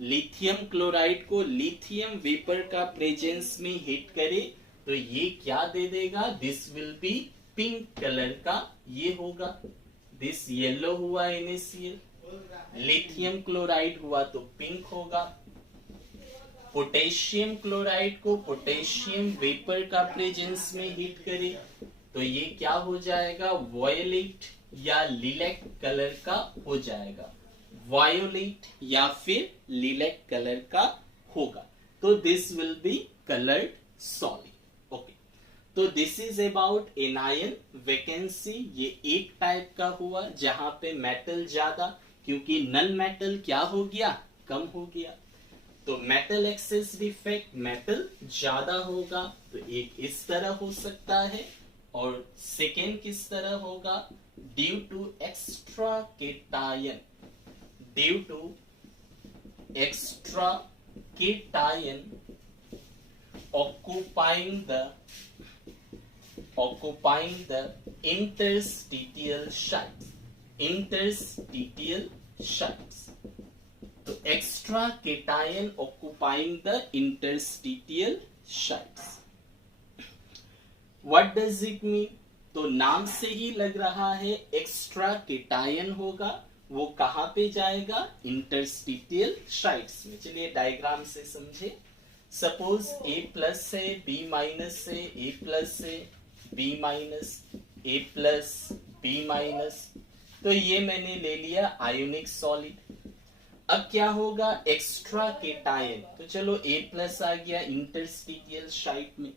lithium chloride को लिथियम वेपर का प्रेजेंस में हिट करे, तो ये क्या दे देगा, this will B pink colour का ये होगा। दिस येलो हुआ NaCl, लिथियम क्लोराइड हुआ तो पिंक होगा। पोटेशियम क्लोराइड को पोटेशियम वेपर का प्रेजेंस में हीट करे, तो ये क्या हो जाएगा, वॉयलेट या लिलैक कलर का हो जाएगा। वायोलेट या फिर लिलैक कलर का होगा, तो this will be coloured solid. Okay, तो this is about anion vacancy. ये एक टाइप का हुआ जहां पे मेटल ज्यादा, क्योंकि नन मेटल क्या हो गया, कम हो गया। तो मेटल एक्सेस डिफेक्ट, मेटल ज्यादा होगा, तो एक इस तरह हो सकता है, और सेकेंड किस तरह होगा, due to extra cation, due to extra cation occupying the interstitial sites, interstitial sites। तो extra cation occupying the interstitial sites. What does it mean, तो नाम से ही लग रहा है एक्स्ट्रा केटायन होगा, वो कहां पे जाएगा, इंटरस्टिटियल साइट्स में। चलिए डायग्राम से समझे। सपोज ए प्लस है, बी माइनस है, ए प्लस है, बी माइनस, ए प्लस, बी माइनस, तो ये मैंने ले लिया आयोनिक सॉलिड। अब क्या होगा, एक्स्ट्रा केटायन, तो चलो ए प्लस आ गया इंटरस्टिशियल साइट में,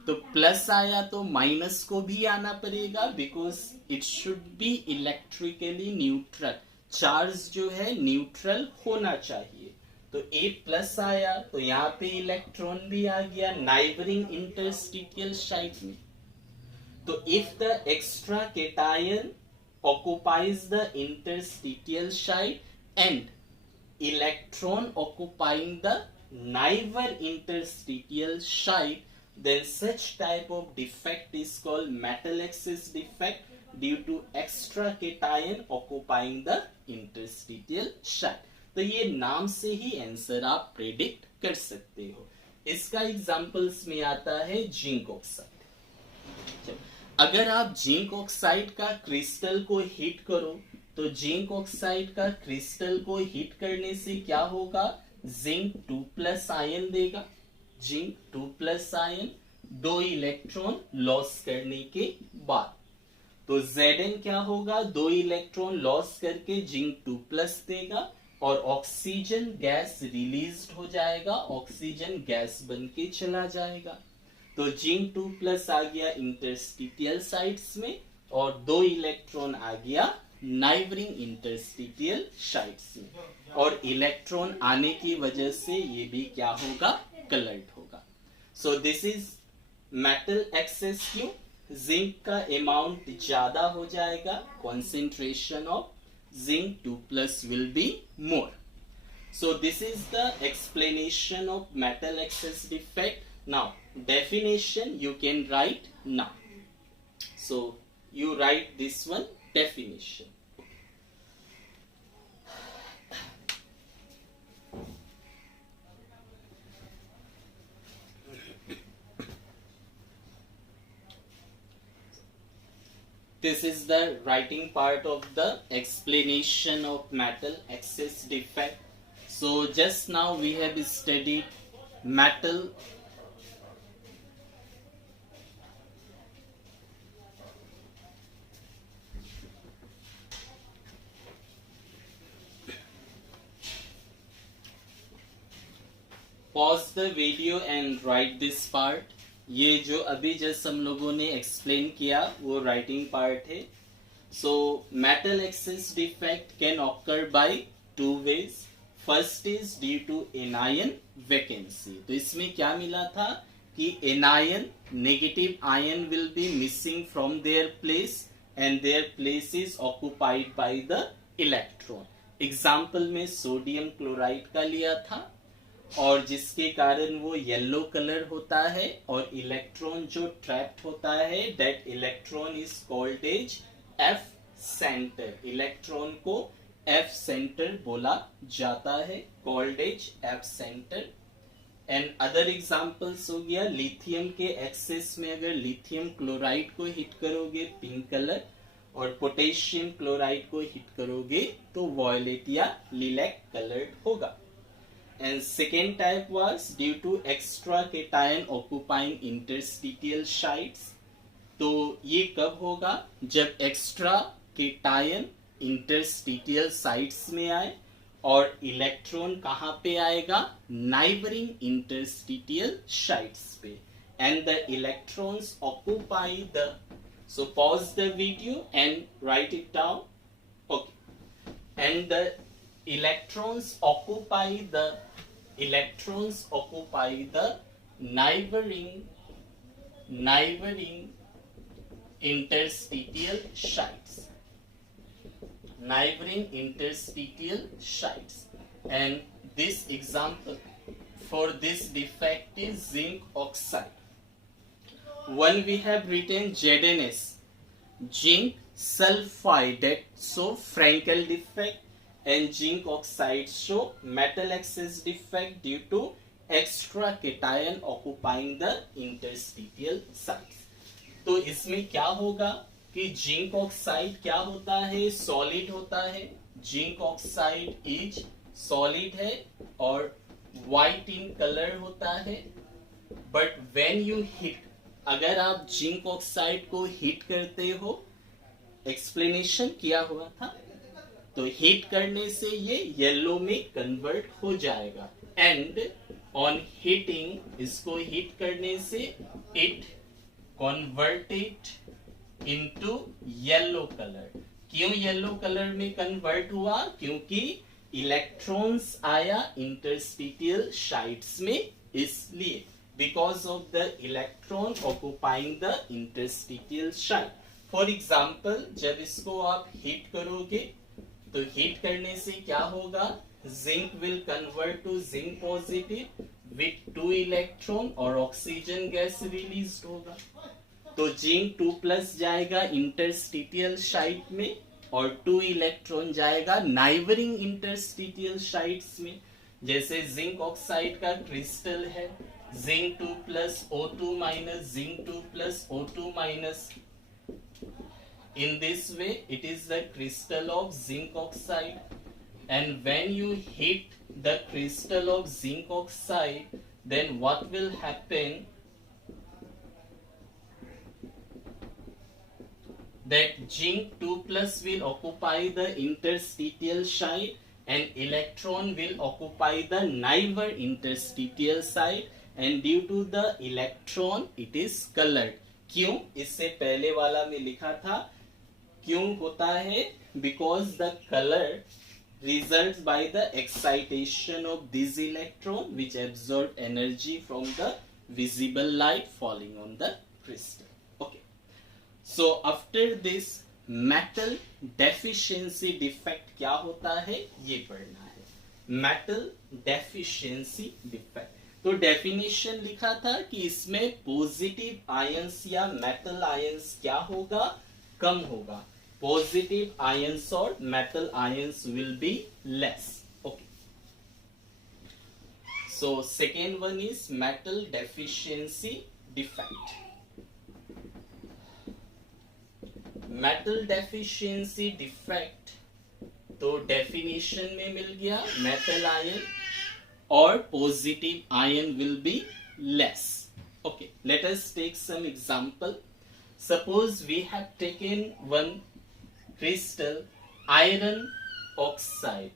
तो प्लस आया तो माइनस को भी आना पड़ेगा, because it should be electrically neutral, charge जो है न्यूट्रल होना चाहिए। तो ए प्लस आया तो यहाँ पे इलेक्ट्रॉन भी आ गया नाइबरिंग इंटरस्टिशियल साइट में। तो if the extra cation occupies the interstitial site and electron occupying the neighbor interstitial site, then such type of defect is called metal excess defect due to extra cation occupying the interstitial site। तो ये नाम से ही answer आप predict कर सकते हो। इसका examples में आता है जिंक ऑक्साइड। अगर आप जिंक ऑक्साइड का क्रिस्टल को हीट करो तो जिंक ऑक्साइड का क्रिस्टल को हीट करने से क्या होगा, जिंक 2+ आयन देगा। जिंक 2+ आयन 2 इलेक्ट्रॉन लॉस करने के बाद, तो Zn क्या होगा, 2 इलेक्ट्रॉन लॉस करके जिंक 2+ देगा और ऑक्सीजन गैस रिलीज हो जाएगा, ऑक्सीजन गैस बन के चला जाएगा। तो जिंक 2+ आ गया इंटरस्टिशियल साइट्स में और 2 इलेक्ट्रॉन आ गया नाइबरिंग इंटरस्टिशियल साइट्स में, और इलेक्ट्रॉन आने की वजह से ये भी क्या होगा, कलर्ड होगा। सो दिस इज मेटल एक्सेस। क्यों, जिंक का अमाउंट ज्यादा हो जाएगा, concentration of zinc 2+ will be more. So this is the explanation of metal excess defect. Now, definition you can write now. So, you write this one, definition. This is the writing part of the explanation of metal excess defect. So, just now we have studied metal pause the video and right this part. ये जो अभी just हम लोगों ने explain किया वो writing part है। So metal excess defect can occur by 2 ways. First is due to anion vacancy. तो इसमें क्या मिला था कि anion, negative ion will be missing from their place and their place is occupied by the electron. Example में sodium chloride का लिया था, और जिसके कारण वो येलो कलर होता है और इलेक्ट्रॉन जो ट्रैप्ड होता है, that electron is called as F centre. Electron को एफ सेंटर बोला जाता है, called as F centre. And other examples हो गया लिथियम के एक्सेस में, अगर लिथियम क्लोराइड को हिट करोगे पिंक कलर, और पोटेशियम क्लोराइड को हिट करोगे तो वॉयलेट या लिलैक कलर्ड होगा। And second type was due to extra cation occupying interstitial sites। तो ये कब होगा, जब एक्स्ट्रा केटायन इंटरस्टिशियल साइट्स में आए और इलेक्ट्रॉन कहाँ पे आएगा, नाइबरिंग इंटरस्टिशियल साइट्स पे, and the electrons occupy the, so pause the video and right it down. Okay, and the electrons occupy the neighboring interstitial sites, and this example for this defect is zinc oxide. One we have written ZnS, zinc sulfide, that so Frankel defect, and zinc oxide show metal excess defect due to extra cation occupying the interstitial sites। तो इसमें क्या होगा कि zinc oxide क्या होता है, solid होता है। जिंक ऑक्साइड इज सॉलिड है और व्हाइट इन कलर होता है, बट व्हेन यू हिट, अगर आप जिंक ऑक्साइड को हिट करते हो, एक्सप्लेनेशन किया हुआ था, तो हीट करने से ये येलो में कन्वर्ट हो जाएगा, एंड ऑन हीटिंग, इसको हीट करने से it converted into yellow colour. क्यों येलो कलर में कन्वर्ट हुआ? क्योंकि इलेक्ट्रॉन्स आया इंटरस्टिशियल साइट्स में, इसलिए because of the electron occupying the interstitial site. For example, जब इसको आप हीट करोगे तो हीट करने से क्या होगा? Zinc will convert to zinc positive with 2 electron और ऑक्सीजन गैस रिलीज होगा। तो जिंक 2+ जाएगा इंटरस्टिशियल साइट में और 2 इलेक्ट्रॉन जाएगा नाइबरिंग इंटरस्टिशियल साइट्स में। जैसे जिंक ऑक्साइड का क्रिस्टल है, zinc 2+ O2-, zinc 2+ O2-। In this way, it is the crystal of zinc oxide, and when you heat the crystal of zinc oxide, then what will happen? That zinc 2+ will occupy the interstitial site, and electron will occupy the neighbor interstitial site, and due to the electron, it is colored. क्यों? इससे पहले वाला में लिखा था क्यों होता है? Because the colour result by the excitation of this electron which absorb energy from the visible light falling on the crystal. Okay, so after this metal deficiency defect क्या होता है ये पढ़ना है। मेटल डेफिशिएंसी डिफेक्ट, तो definition लिखा था कि इसमें पॉजिटिव आयंस या मेटल आयंस क्या होगा? कम होगा। पॉजिटिव आयंस और metal ions will be less. Okay, so second one is metal deficiency defect. Metal deficiency defect तो डेफिनेशन में मिल गया, metal ion or positive ion will be less. Okay, let us take some example. Suppose we have taken one crystal iron oxide.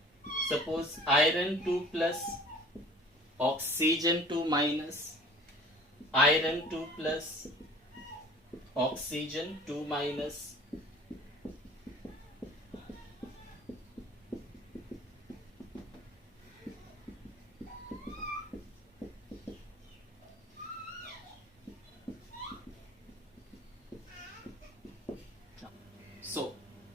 Suppose iron 2+, oxygen 2-, iron 2+, oxygen 2-. So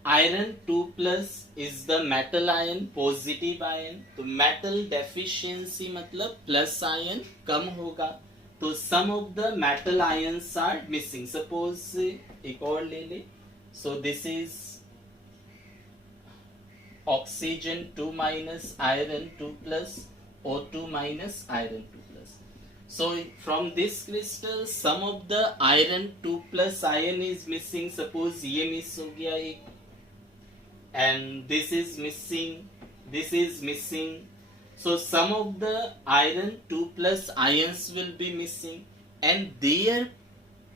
iron 2+ is the metal ion, positive ion. तो metal deficiency मतलब plus ion कम होगा, तो some of the metal ions are missing. Suppose एक और ले ले, so this is oxygen 2-, iron 2+, O2-, iron 2+. So from this crystal some of the iron 2+ ion is missing. Suppose ये miss हो गया एक, and this is missing, this is missing. So some of the iron 2+ ions will be missing, and their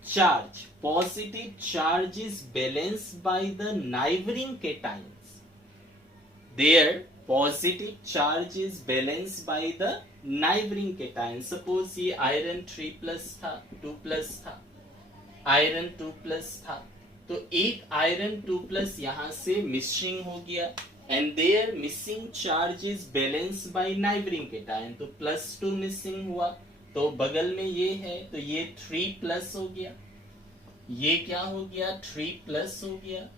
charge, positive charge, is balanced by the neighboring cations. Their positive charge is balanced by the neighboring cation. Suppose ये iron 3+ था, 2+ था, iron 2+ था, तो एक iron 2+ यहाँ से missing हो गया, and their missing charge is balanced by neighboring cation. तो +2 मिसिंग हुआ, तो बगल में ये है, तो ये 3+ हो गया, ये क्या हो गया? 3+ हो गया,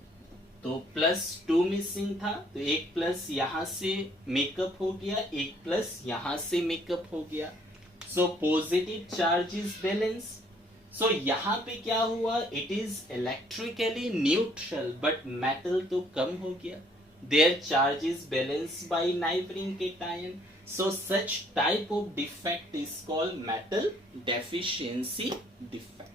तो +2 मिसिंग था, तो एक प्लस यहां से मेकअप हो गया, एक प्लस यहां से मेकअप हो गया। So positive charge is balance. सो यहां पे क्या हुआ? It is electrically neutral, but metal तो कम हो गया। Their charge is balance by neighbouring cation. So such type of defect is called metal deficiency defect.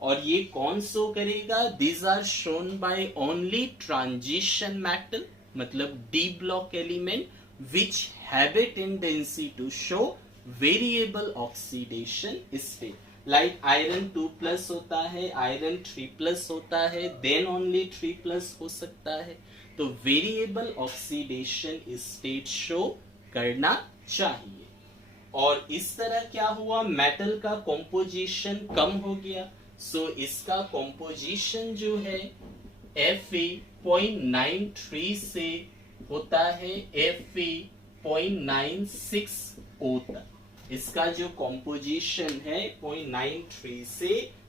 और ये कौन शो करेगा? These are shown by only transition metal, मतलब D block element which have a tendency to show variable oxidation state. Like iron 2 plus होता है, iron 3 plus होता है, then only 3 plus हो सकता है. तो वेरिएबल ऑक्सीडेशन स्टेट शो करना चाहिए. और इस तरह क्या हुआ, मेटल का कॉम्पोजिशन कम हो गया. सो इसका कॉम्पोजिशन जो है Fe.93 से होता है Fe.96O तक. इसका जो कॉम्पोजिशन है 0.93 से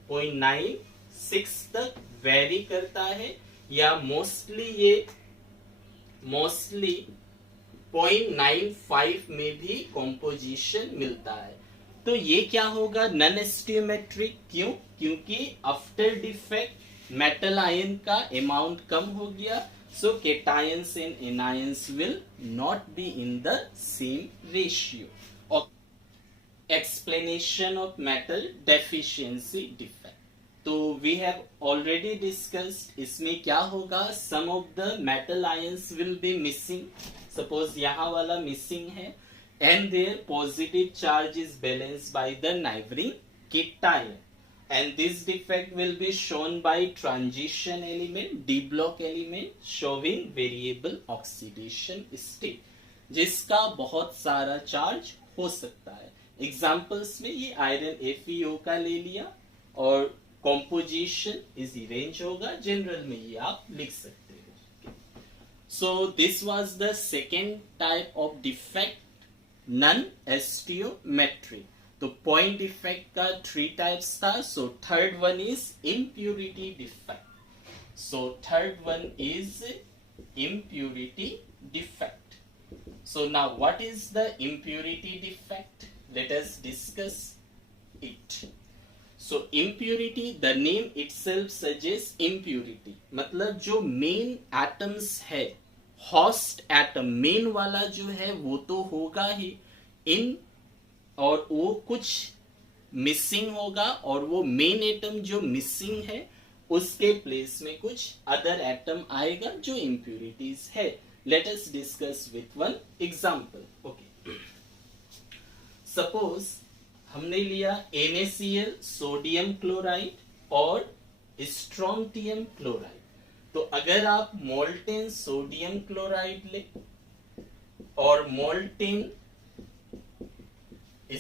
0.96 तक वेरी करता है, या मोस्टली 0.95 में भी कॉम्पोजिशन मिलता है. तो ये क्या होगा, नॉन एस्टियोमेट्रिक. क्यों? क्योंकि आफ्टर डिफेक्ट मेटल आयन का अमाउंट कम हो गया. So cations and anions will not be in the same ratio. Explanation of metal deficiency defect. तो we have already discussed, इसमें क्या होगा, some of the metal ions will be missing. Suppose यहाँ वाला missing है, and their positive charge is balanced by the neighboring cation, and this defect will be shown by transition element, d block element showing variable oxidation state, जिसका बहुत सारा charge हो सकता है. Examples में ये आयरन FeO का ले लिया और कॉम्पोजिशन इसी रेंज होगा. जनरल में ये आप लिख सकते हो. So this was the second type of defect, non stoichiometric. तो पॉइंट डिफेक्ट का 3 टाइप्स था. So third one is impurity defect. So third one is impurity defect. So now what is the impurity defect? Let us discuss it. So impurity, the name itself suggests impurity. मतलब जो main atoms है, host atom main वाला जो है वो तो होगा ही इन, और वो कुछ मिसिंग होगा, और वो मेन एटम जो मिसिंग है उसके प्लेस में कुछ अदर एटम आएगा जो इम्प्यूरिटीज है. Let us discuss with one example. Okay. Suppose हमने लिया NaCl, सोडियम क्लोराइड और स्ट्रोंटियम क्लोराइड. तो अगर आप मोल्टेन सोडियम क्लोराइड ले और मोल्टेन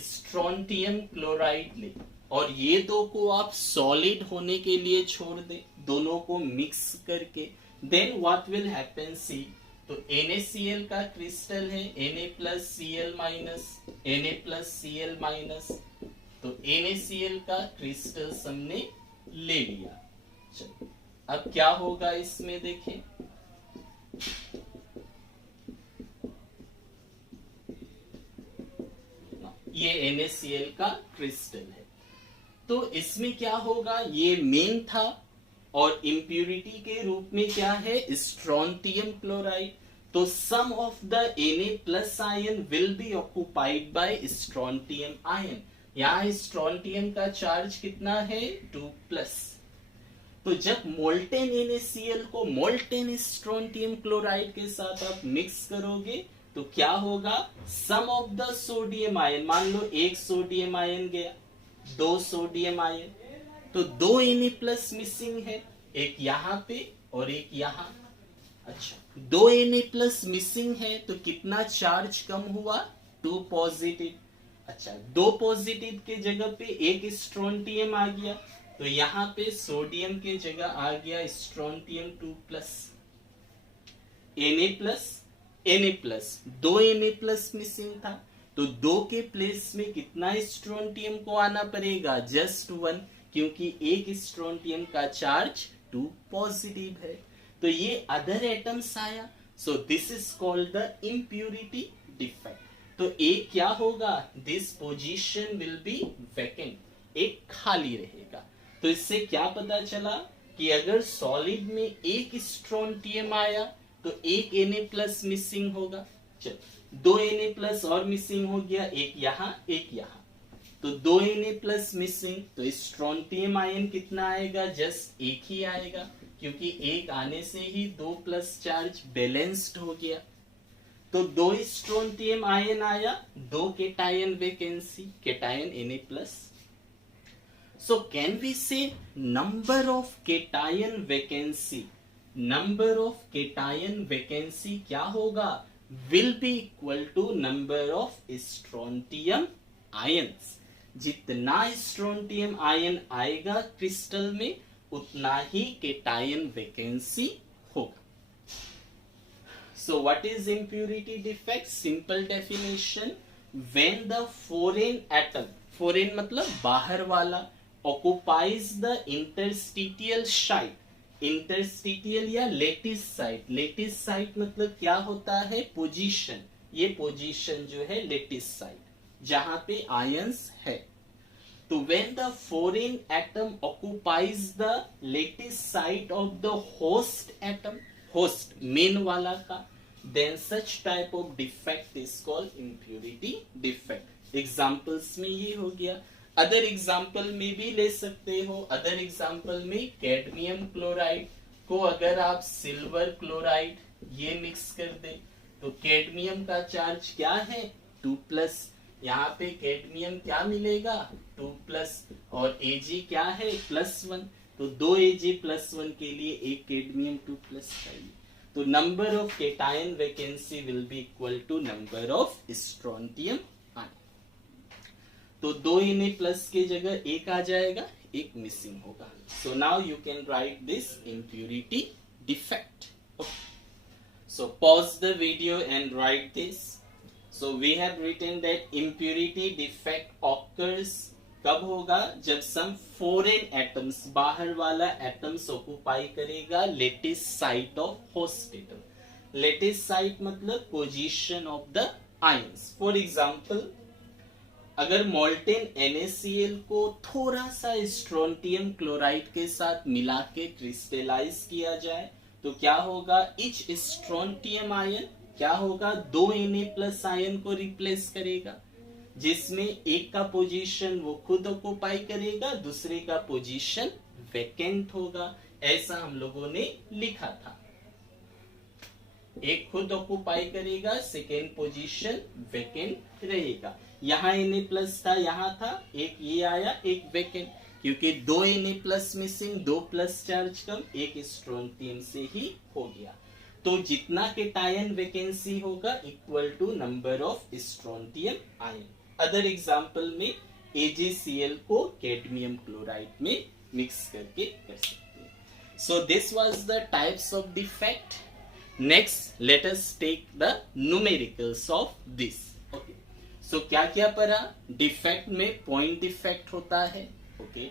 स्ट्रोंटियम क्लोराइड ले, और ये दो को आप सॉलिड होने के लिए छोड़ दे, दोनों को मिक्स करके, देन व्हाट विल हैपन, सी. तो NaCl का क्रिस्टल है Na plus Cl minus, Na plus Cl minus. तो NaCl का क्रिस्टल हमने ले लिया. चलो अब क्या होगा इसमें देखें. ये NaCl का क्रिस्टल है. तो इसमें क्या होगा, ये मेन था और इम्प्यूरिटी के रूप में क्या है, स्ट्रोंटियम क्लोराइड. तो some of the Na plus ion will be occupied by strontium ion. यहाँ स्ट्रोंटियम का चार्ज कितना है, 2 प्लस. तो जब मोल्टेन NaCl को मोल्टेन स्ट्रोंटियम क्लोराइड के साथ आप मिक्स करोगे तो क्या होगा, some of the sodium ion, मान लो 1 सोडियम आयन गया, 2 सोडियम आयन, तो 2 Na प्लस मिसिंग है, एक यहाँ पे और एक यहाँ. अच्छा, 2 Na प्लस मिसिंग है तो कितना चार्ज कम हुआ, 2 पॉजिटिव. अच्छा, 2 पॉजिटिव के जगह पे एक स्ट्रोंटियम आ गया, तो यहाँ पे सोडियम के जगह आ गया strontium 2 plus. Na plus 2 Na plus missing था, तो 2 के प्लेस में कितना स्ट्रोंटियम को आना पड़ेगा, जस्ट 1, क्योंकि एक स्ट्रोंटियम का चार्ज 2 पॉजिटिव है. तो ये अदर एटम्स आया. सो this is called the impurity defect. तो एक क्या होगा, this position will be vacant, एक खाली रहेगा. तो इससे क्या पता चला कि अगर सॉलिड में एक स्ट्रोंटियम आया तो एक Na प्लस मिसिंग होगा. चलो 2 Na प्लस और मिसिंग हो गया, एक यहाँ एक यहाँ, तो 2 Na प्लस मिसिंग, तो स्ट्रोंटियम आयन कितना आएगा, जस्ट एक ही आएगा, क्योंकि एक आने से ही 2 प्लस चार्ज बैलेंस्ड हो गया. तो 2 स्ट्रोंटियम आयन आया, 2 cation vacancy, cation Na+. So can we say number of cation vacancy, number of cation vacancy क्या होगा, will be equal to number of strontium ions. जितना स्ट्रोंटियम आयन आएगा crystal में उतना ही केटायन वैकेंसी होगा. So what is impurity defect? Simple definition, when the foreign atom, foreign मतलब बाहर वाला, occupies the interstitial site, interstitial या lattice site, lattice site मतलब क्या होता है, पोजीशन, ये पोजीशन जो है lattice site जहां पे आयंस है. तो when the foreign atom occupies the lattice site of the host atom, host main वाला का, then such type of defect is called impurity defect. Examples में ये हो गया. अदर एग्जाम्पल में भी ले सकते हो. अदर एग्जाम्पल में कैडमियम क्लोराइड को अगर आप सिल्वर क्लोराइड ये मिक्स कर दे तो कैडमियम का चार्ज क्या है, 2+. यहाँ पे कैडमियम क्या मिलेगा, 2+, और Ag क्या है, +1. तो 2 Ag+1 के लिए एक कैडमियम 2+ चाहिए. तो number of cation vacancy will be equal to number of strontium ion. तो 2 Na+ के जगह एक आ जाएगा, एक मिसिंग होगा. So now you can write this impurity defect. So pause the video and write this. So we have written that impurity defect occurs कब होगा, जब some foreign atoms, बाहर वाला atoms occupy करेगा lattice site of host atom. Lattice site मतलब position of the ions. For example, अगर molten NaCl को थोड़ा सा स्ट्रोंटियम क्लोराइड के साथ मिला के क्रिस्टलाइज किया जाए तो क्या होगा, इच स्ट्रोंटियम आयन क्या होगा, 2 Na+ आयन को रिप्लेस करेगा, जिसमें एक का पोजीशन वो खुद ऑक्युपाई करेगा, दूसरे का पोजीशन वैकेंट होगा. ऐसा हम लोगों ने लिखा था. एक खुद ऑक्युपाई करेगा, सेकेंड पोजीशन वैकेंट रहेगा. यहाँ Na+ था, यहाँ था, एक ये आया, एक वैकेंट, क्योंकि 2 Na+ मिसिंग, 2+ चार्ज कम, एक स्ट्रोंटियम से ही हो गया. तो जितना केटायन वैकेंसी होगा equal to number of strontium ion. Other example में AgCl को कैडमियम क्लोराइड में मिक्स करके कर सकते हैं. So this was the types of defect. Next let us take the numericals of this. Okay, so क्या क्या पढ़ा. डिफेक्ट में पॉइंट डिफेक्ट होता है. ओके,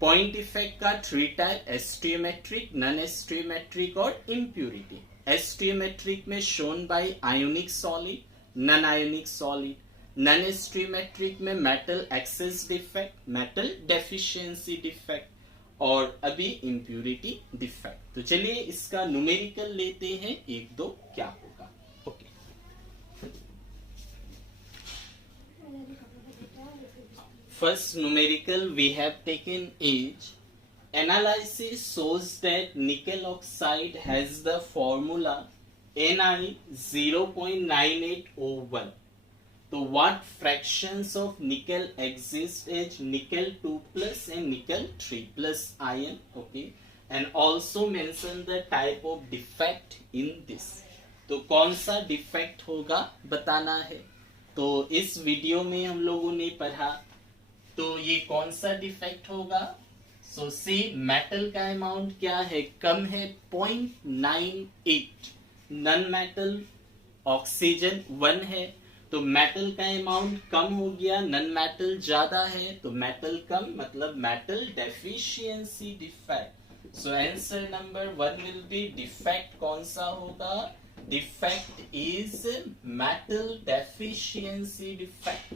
पॉइंट डिफेक्ट का 3 टाइप, एस्टियोमेट्रिक, नॉन एस्टियोमेट्रिक और इम्प्यूरिटी. एस्टियोमेट्रिक में shown by ionic solid, non ionic solid. Non stoichiometric में metal excess defect, metal deficiency defect, और अभी इम्प्यूरिटी डिफेक्ट. तो चलिए इसका न्यूमेरिकल लेते हैं, 1-2 क्या होगा. Okay, first numerical we have taken is analysis shows that nickel oxide has the formula Ni 0.9801. So what fractions of nickel exist as nickel 2+ and nickel 3+ ion. Okay, and also mention the type of defect in this. तो कौन सा defect होगा बताना है. तो इस video में हम लोगों ने पढ़ा तो ये कौन सा डिफेक्ट होगा. सो सी मेटल का अमाउंट क्या है, कम है 0.98. नॉन मेटल ऑक्सीजन 1 है तो मेटल का अमाउंट कम हो गया, नॉन मेटल ज्यादा है तो मेटल कम, मतलब metal deficiency defect. So answer number 1 will be defect कौन सा होगा, defect is metal deficiency defect.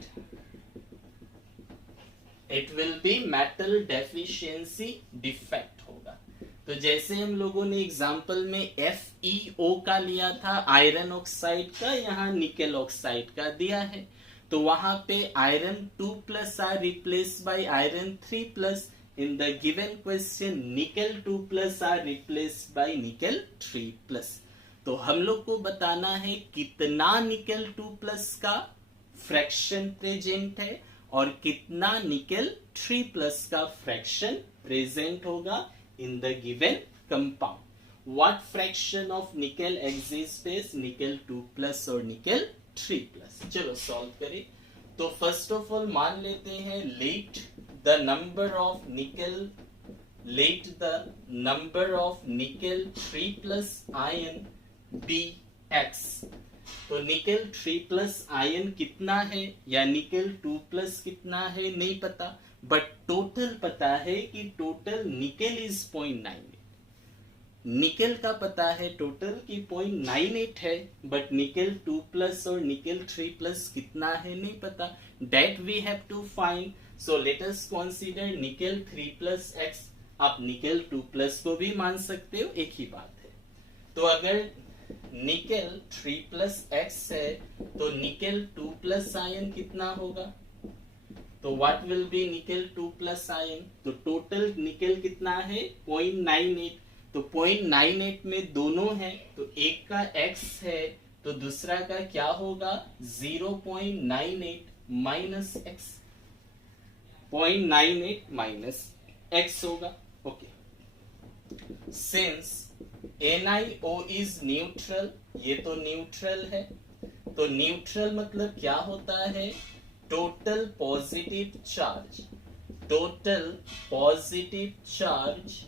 It will B metal deficiency defect होगा. तो जैसे हम लोगों ने एग्जांपल में FeO का लिया था, आयरन ऑक्साइड का, यहाँ निकेल ऑक्साइड का दिया है, तो वहां पे iron 2+ are replace by iron 3+. In the given question nickel 2+ are replace by nickel 3+. तो हम लोग को बताना है कितना निकेल 2 प्लस का फ्रैक्शन प्रेजेंट है और कितना निकेल 3 प्लस का फ्रैक्शन प्रेजेंट होगा in the given compound. What fraction of nickel exist is nickel 2 plus और निकेल 3 प्लस। चलो सॉल्व करें। तो फर्स्ट ऑफ ऑल मान लेते हैं let the number of nickel nickel 3 plus ion be x। तो निकेल 3 प्लस आयन कितना है या निकेल 2 प्लस कितना है नहीं पता, बट टोटल पता है कि टोटल निकेल इज 0.98। निकेल का पता है टोटल की 0.98 है, बट निकेल 2 प्लस और निकेल 3 प्लस कितना है नहीं पता। That we have to find. So let us consider nickel 3 plus x. आप निकेल 2 प्लस को भी मान सकते हो, एक ही बात है। तो अगर निकेल 3 प्लस एक्स है तो निकेल 2 प्लस आयन कितना होगा? तो what will B nickel 2 plus ion? तो टोटल निकेल कितना है 0.98। तो 0.98 में दोनों है, तो एक का x है तो दूसरा का क्या होगा 0.98 माइनस x। 0.98 माइनस x होगा। Okay, since NiO is neutral, ये तो न्यूट्रल है, तो न्यूट्रल मतलब क्या होता है? Total positive charge. Total positive charge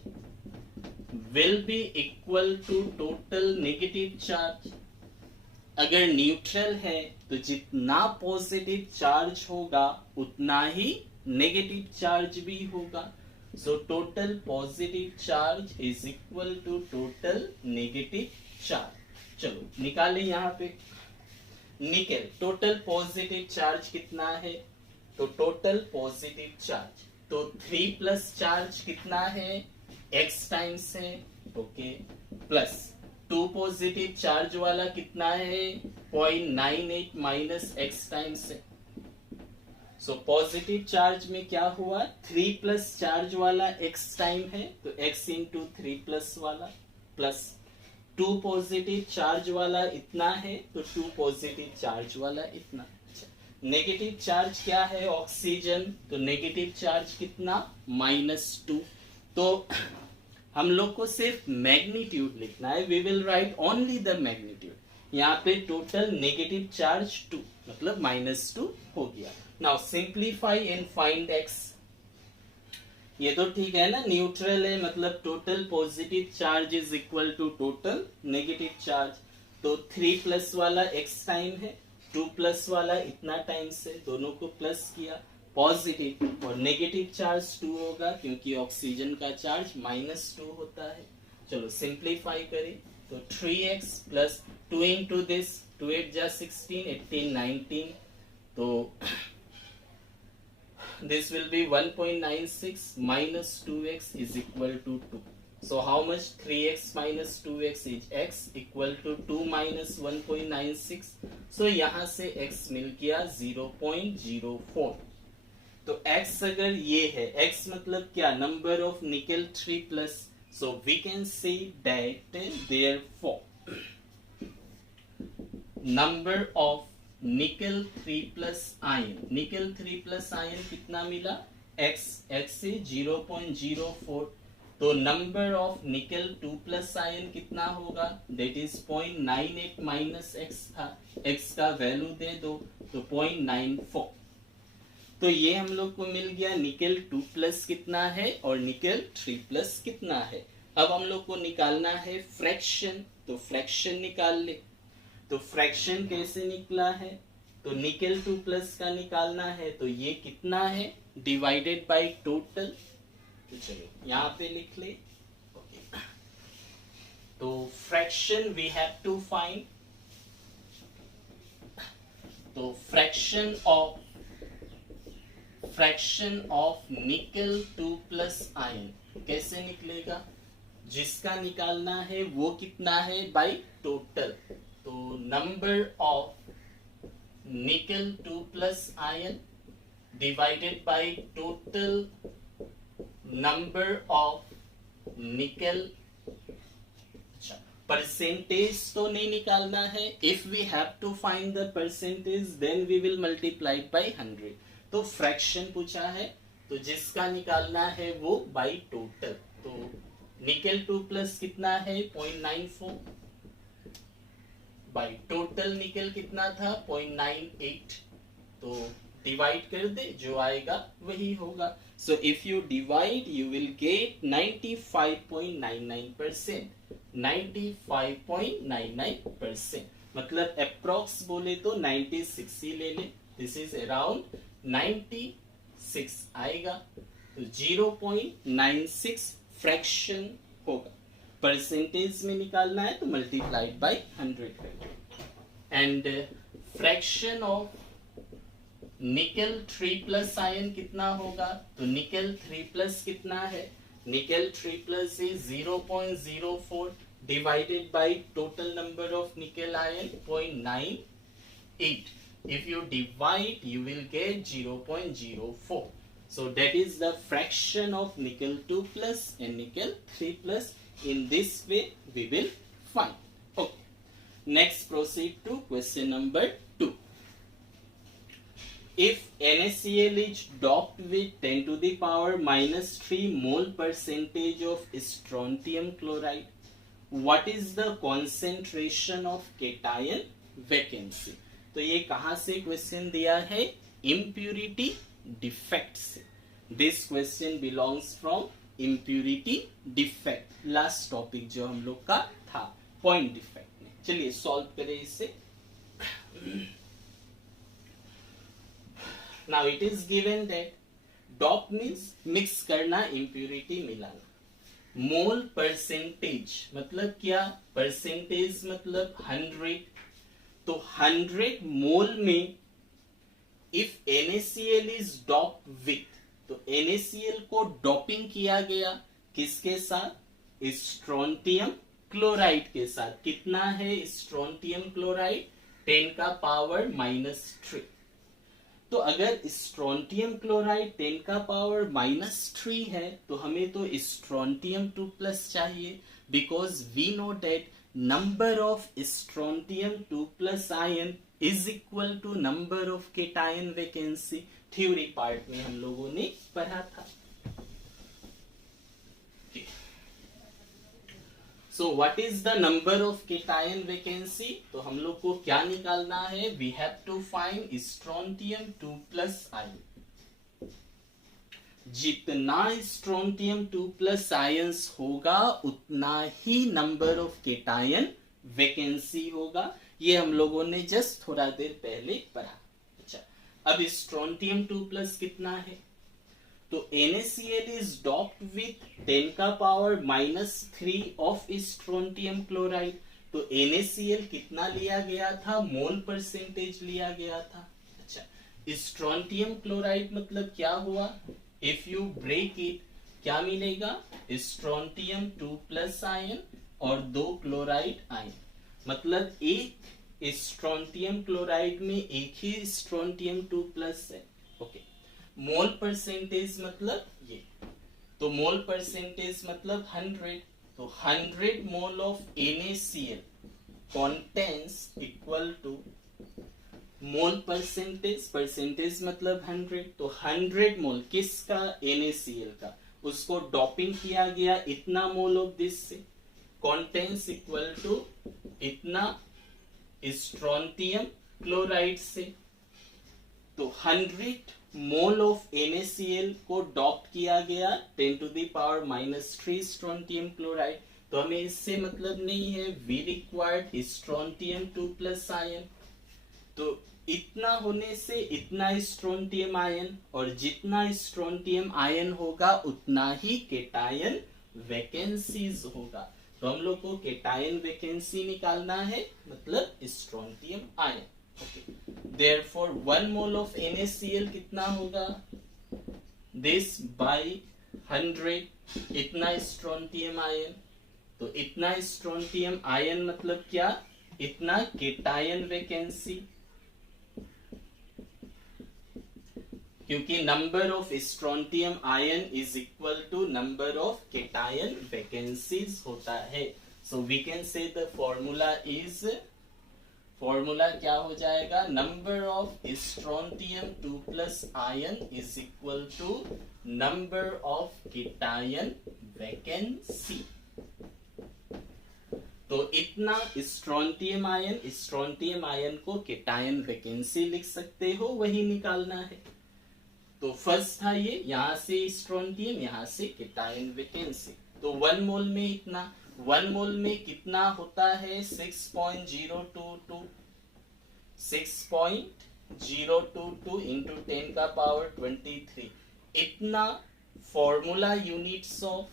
will be equal to total negative charge. अगर न्यूट्रल है तो जितना पॉजिटिव चार्ज होगा उतना ही नेगेटिव चार्ज भी होगा। So total positive charge is equal to total negative charge. चलो निकालें यहाँ पे निकेल टोटल पॉजिटिव चार्ज कितना है? तो टोटल पॉजिटिव चार्ज तो 3 प्लस चार्ज कितना है x टाइम्स है, ओके, प्लस 2 पॉजिटिव चार्ज वाला कितना है 0.98 माइनस x टाइम्स है। सो पॉजिटिव चार्ज में क्या हुआ 3 प्लस चार्ज वाला x टाइम है तो x इंटू 3 प्लस वाला, प्लस 2 पॉजिटिव चार्ज वाला इतना है तो 2 पॉजिटिव चार्ज वाला इतना। नेगेटिव चार्ज क्या है ऑक्सीजन, तो नेगेटिव चार्ज कितना -2। तो हम लोग को सिर्फ मैग्नीट्यूड लिखना है, we will write only the magnitude. यहाँ पे टोटल नेगेटिव चार्ज 2 मतलब -2 हो गया। Now simplify and find x। ये तो ठीक है ना, न्यूट्रल है मतलब total positive charge is equal to total negative charge. तो 3 प्लस वाला x टाइम है, 2 प्लस वाला इतना टाइम से, दोनों को प्लस किया, पॉजिटिव और नेगेटिव चार्ज 2 होगा क्योंकि ऑक्सीजन का चार्ज -2 होता है। चलो सिंप्लीफाई करें तो 3x प्लस 2 इंटू दिस, 2 8 जा 16, 18 19, तो this will be 1.96 minus 2x is equal to 2. So how much 3x minus 2x is x equal to 2 minus 1.96. So यहाँ से x मिल गया 0.04। तो x अगर ये है, x मतलब क्या number of nickel 3 plus, so we can say that therefore number of nickel 3 plus ion, nickel 3 plus ion कितना मिला x, x से 0.04। तो number of nickel 2 plus ion कितना होगा, दैट इज 0.98 माइनस x था, x का वैल्यू दे दो तो 0.94। तो ये हम लोग को मिल गया निकेल 2 प्लस कितना है और निकेल 3 प्लस कितना है। अब हम लोग को निकालना है फ्रैक्शन, तो फ्रैक्शन निकाल ले। तो फ्रैक्शन कैसे निकला है, तो निकेल 2 प्लस का निकालना है तो ये कितना है डिवाइडेड बाय टोटल। तो चलो यहाँ पे लिख ले, ओके। तो fraction we have to find, तो fraction of nickel 2 plus ion कैसे निकलेगा, जिसका निकालना है वो कितना है बाय टोटल। तो number of nickel 2 plus ion divided by total number of nickel, अच्छा परसेंटेज तो नहीं निकालना है. If we have to find the percentage then we will multiply by 100. तो फ्रैक्शन पूछा है, तो जिसका निकालना है वो बाय टोटल. तो निकेल 2 प्लस कितना है 0.94 बाय टोटल निकेल कितना था 0.98. तो डिवाइड कर दे, जो आएगा वही होगा. So if you divide you will get 95.99%. 95.99%. मतलब अप्रॉक्स बोले तो 96 ही ले ले. दिस इज अराउंड 96 आएगा. तो 0.96 फ्रैक्शन होगा. परसेंटेज में निकालना है तो मल्टीप्लाइड बाय 100 करेंगे. And fraction of nickel 3 plus ion कितना होगा? तो निकेल 3 प्लस कितना है? Nickel 3 plus is 0.04 divided by total number of nickel ion 0.98. If you divide, you will get 0.04. So that is the fraction of nickel 2 plus and nickel 3 plus. In this way, we will find. Okay. Next, proceed to question number 2. If NaCl is doped with 10 to the power minus 3 mole percentage of strontium chloride, what is the concentration of cation vacancy? तो ये कहां से question दिया है? Impurity defect से. This question belongs from impurity defect, last topic जो हम लोग का था पॉइंट डिफेक्ट में. चलिए सॉल्व करें इसे. Now it is given that dope means mix करना, इम्प्यूरिटी मिलाना. मोल परसेंटेज मतलब क्या? परसेंटेज मतलब 100. तो 100 मोल में if NaCl is doped with, तो NaCl को डॉपिंग किया गया किसके साथ? स्ट्रोंटियम क्लोराइड के साथ. कितना है स्ट्रोंटियम क्लोराइड? 10 का पावर -3. तो अगर स्ट्रोंटियम क्लोराइड 10 का पावर -3 है तो हमें तो स्ट्रोंटियम 2 प्लस चाहिए, because we know that number of strontium 2 plus ion is equal to number of cation vacancy. Theory part में हम लोगों ने पढ़ा था. So what is the number of cation vacancy? तो हम लोग को क्या निकालना है? We have to find strontium 2 plus ion. जितना स्ट्रोंटियम 2 प्लस आयंस होगा उतना ही नंबर ऑफ केटायन वैकेंसी होगा. ये हम लोगों ने जस्ट थोड़ा देर पहले पढ़ा. अच्छा, अब स्ट्रोंटियम 2 प्लस कितना है? तो NaCl इज डॉप्ड विथ 10 का पावर -3 ऑफ स्ट्रोंटियम क्लोराइड. तो NaCl कितना लिया गया था? मोल परसेंटेज लिया गया था. अच्छा, स्ट्रोंटियम क्लोराइड मतलब क्या हुआ? इफ यू ब्रेक इट क्या मिलेगा? स्ट्रोंटियम 2 प्लस आयन और 2 क्लोराइड आयन. मतलब एक स्ट्रोंटियम क्लोराइड में एक ही स्ट्रोंटियम 2 प्लस है. ओके, मोल परसेंटेज मतलब ये. तो मोल परसेंटेज मतलब 100. तो 100 mole of NaCl contains equal to mole percentage. Percentage मतलब 100. तो 100 मोल किसका? NaCl का. उसको डॉपिंग किया गया इतना मोल ऑफ दिस से. कॉन्टेंस इक्वल टू इतना स्ट्रोंटियम क्लोराइड से. तो 100 मोल ऑफ NaCl को डॉप्ट किया गया 10 to the power -3 strontium chloride. तो हमें इससे मतलब नहीं है. We required strontium 2 plus ion. तो इतना होने से इतना स्ट्रोंटियम आयन, और जितना स्ट्रोंटियम आयन होगा उतना ही केटायन वैकेंसीज होगा. तो हम लोग को केटायन वैकेंसी निकालना है, मतलब strontium ion. Therefore 1 mole of NaCl कितना होगा? दिस बाय 100 इतना स्ट्रोंटियम आयन. तो इतना स्ट्रोंटियम आयन मतलब क्या? इतना केटायन वैकेंसी. क्योंकि number of strontium ion is equal to number of cation vacancies होता है. So we can say the formula क्या हो जाएगा, number of strontium 2 plus ion is equal to number of cation vacancy. तो इतना strontium ion को cation vacancy लिख सकते हो, वही निकालना है। तो फर्स्ट था ये, यहां से स्ट्रोंटियम, यहां से केटायन वैकेंसी। तो 1 मोल में इतना, 1 मोल में कितना होता है 6.022 इंटू 10 का पावर 23। इतना फॉर्मूला यूनिट्स ऑफ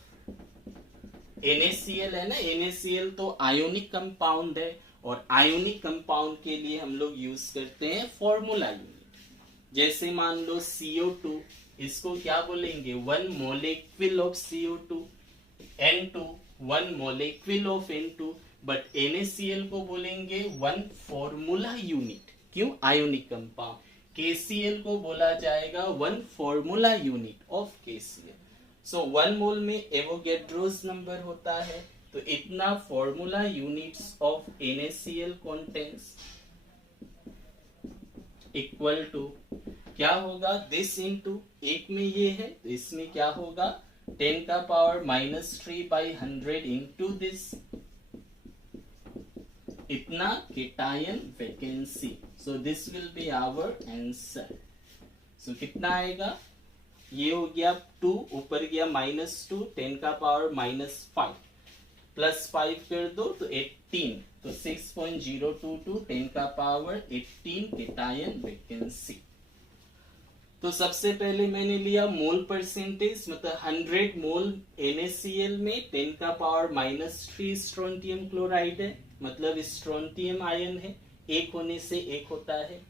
NaCl है ना। NaCl तो आयोनिक कंपाउंड है, और आयोनिक कंपाउंड के लिए हम लोग यूज करते हैं फॉर्मूला यूनिट। जैसे मान लो CO2, इसको क्या बोलेंगे, 1 molecule of CO2, N2 1 molecule of N2, but NaCl को बोलेंगे 1 फॉर्मूला यूनिट। क्यों, आयोनिक कंपाउंड। KCl को बोला जाएगा 1 formula unit of KCl। So 1 mole में एवोगैड्रोस नंबर होता है, तो इतना formula units of NaCl contains equal to क्या होगा, दिस इनटू, एक में ये है तो इसमें क्या होगा 10 का पावर -3/100 इंटू दिस, इतना cation vacancy. So this will be our answer. So कितना आएगा, ये हो गया 2, ऊपर गया -2, 10 का पावर -5 प्लस 5 कर दो तो 18, तो 6.022 10 का पावर 18 केटायन वैकेंसी। तो सबसे पहले मैंने लिया मोल परसेंटेज, मतलब 100 मोल NaCl में 10 का पावर -3 स्ट्रोंटियम क्लोराइड है, मतलब स्ट्रोंटियम आयन है, एक होने से एक होता है।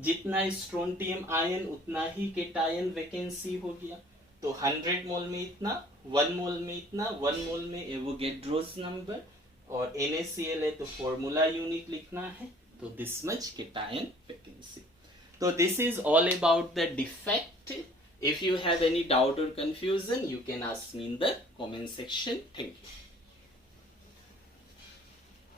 जितना स्ट्रोंटियम आयन उतना ही केटायन वैकेंसी हो गया। तो 100 मोल में इतना, 1 मोल में इतना, 1 मोल में एवोगैड्रोस नंबर, और NaCl है तो फॉर्मूला यूनिट लिखना है, तो this much cation vacancy. So this is all about the defect. If you have any doubt or confusion, you can ask me in the comment section. Thank you.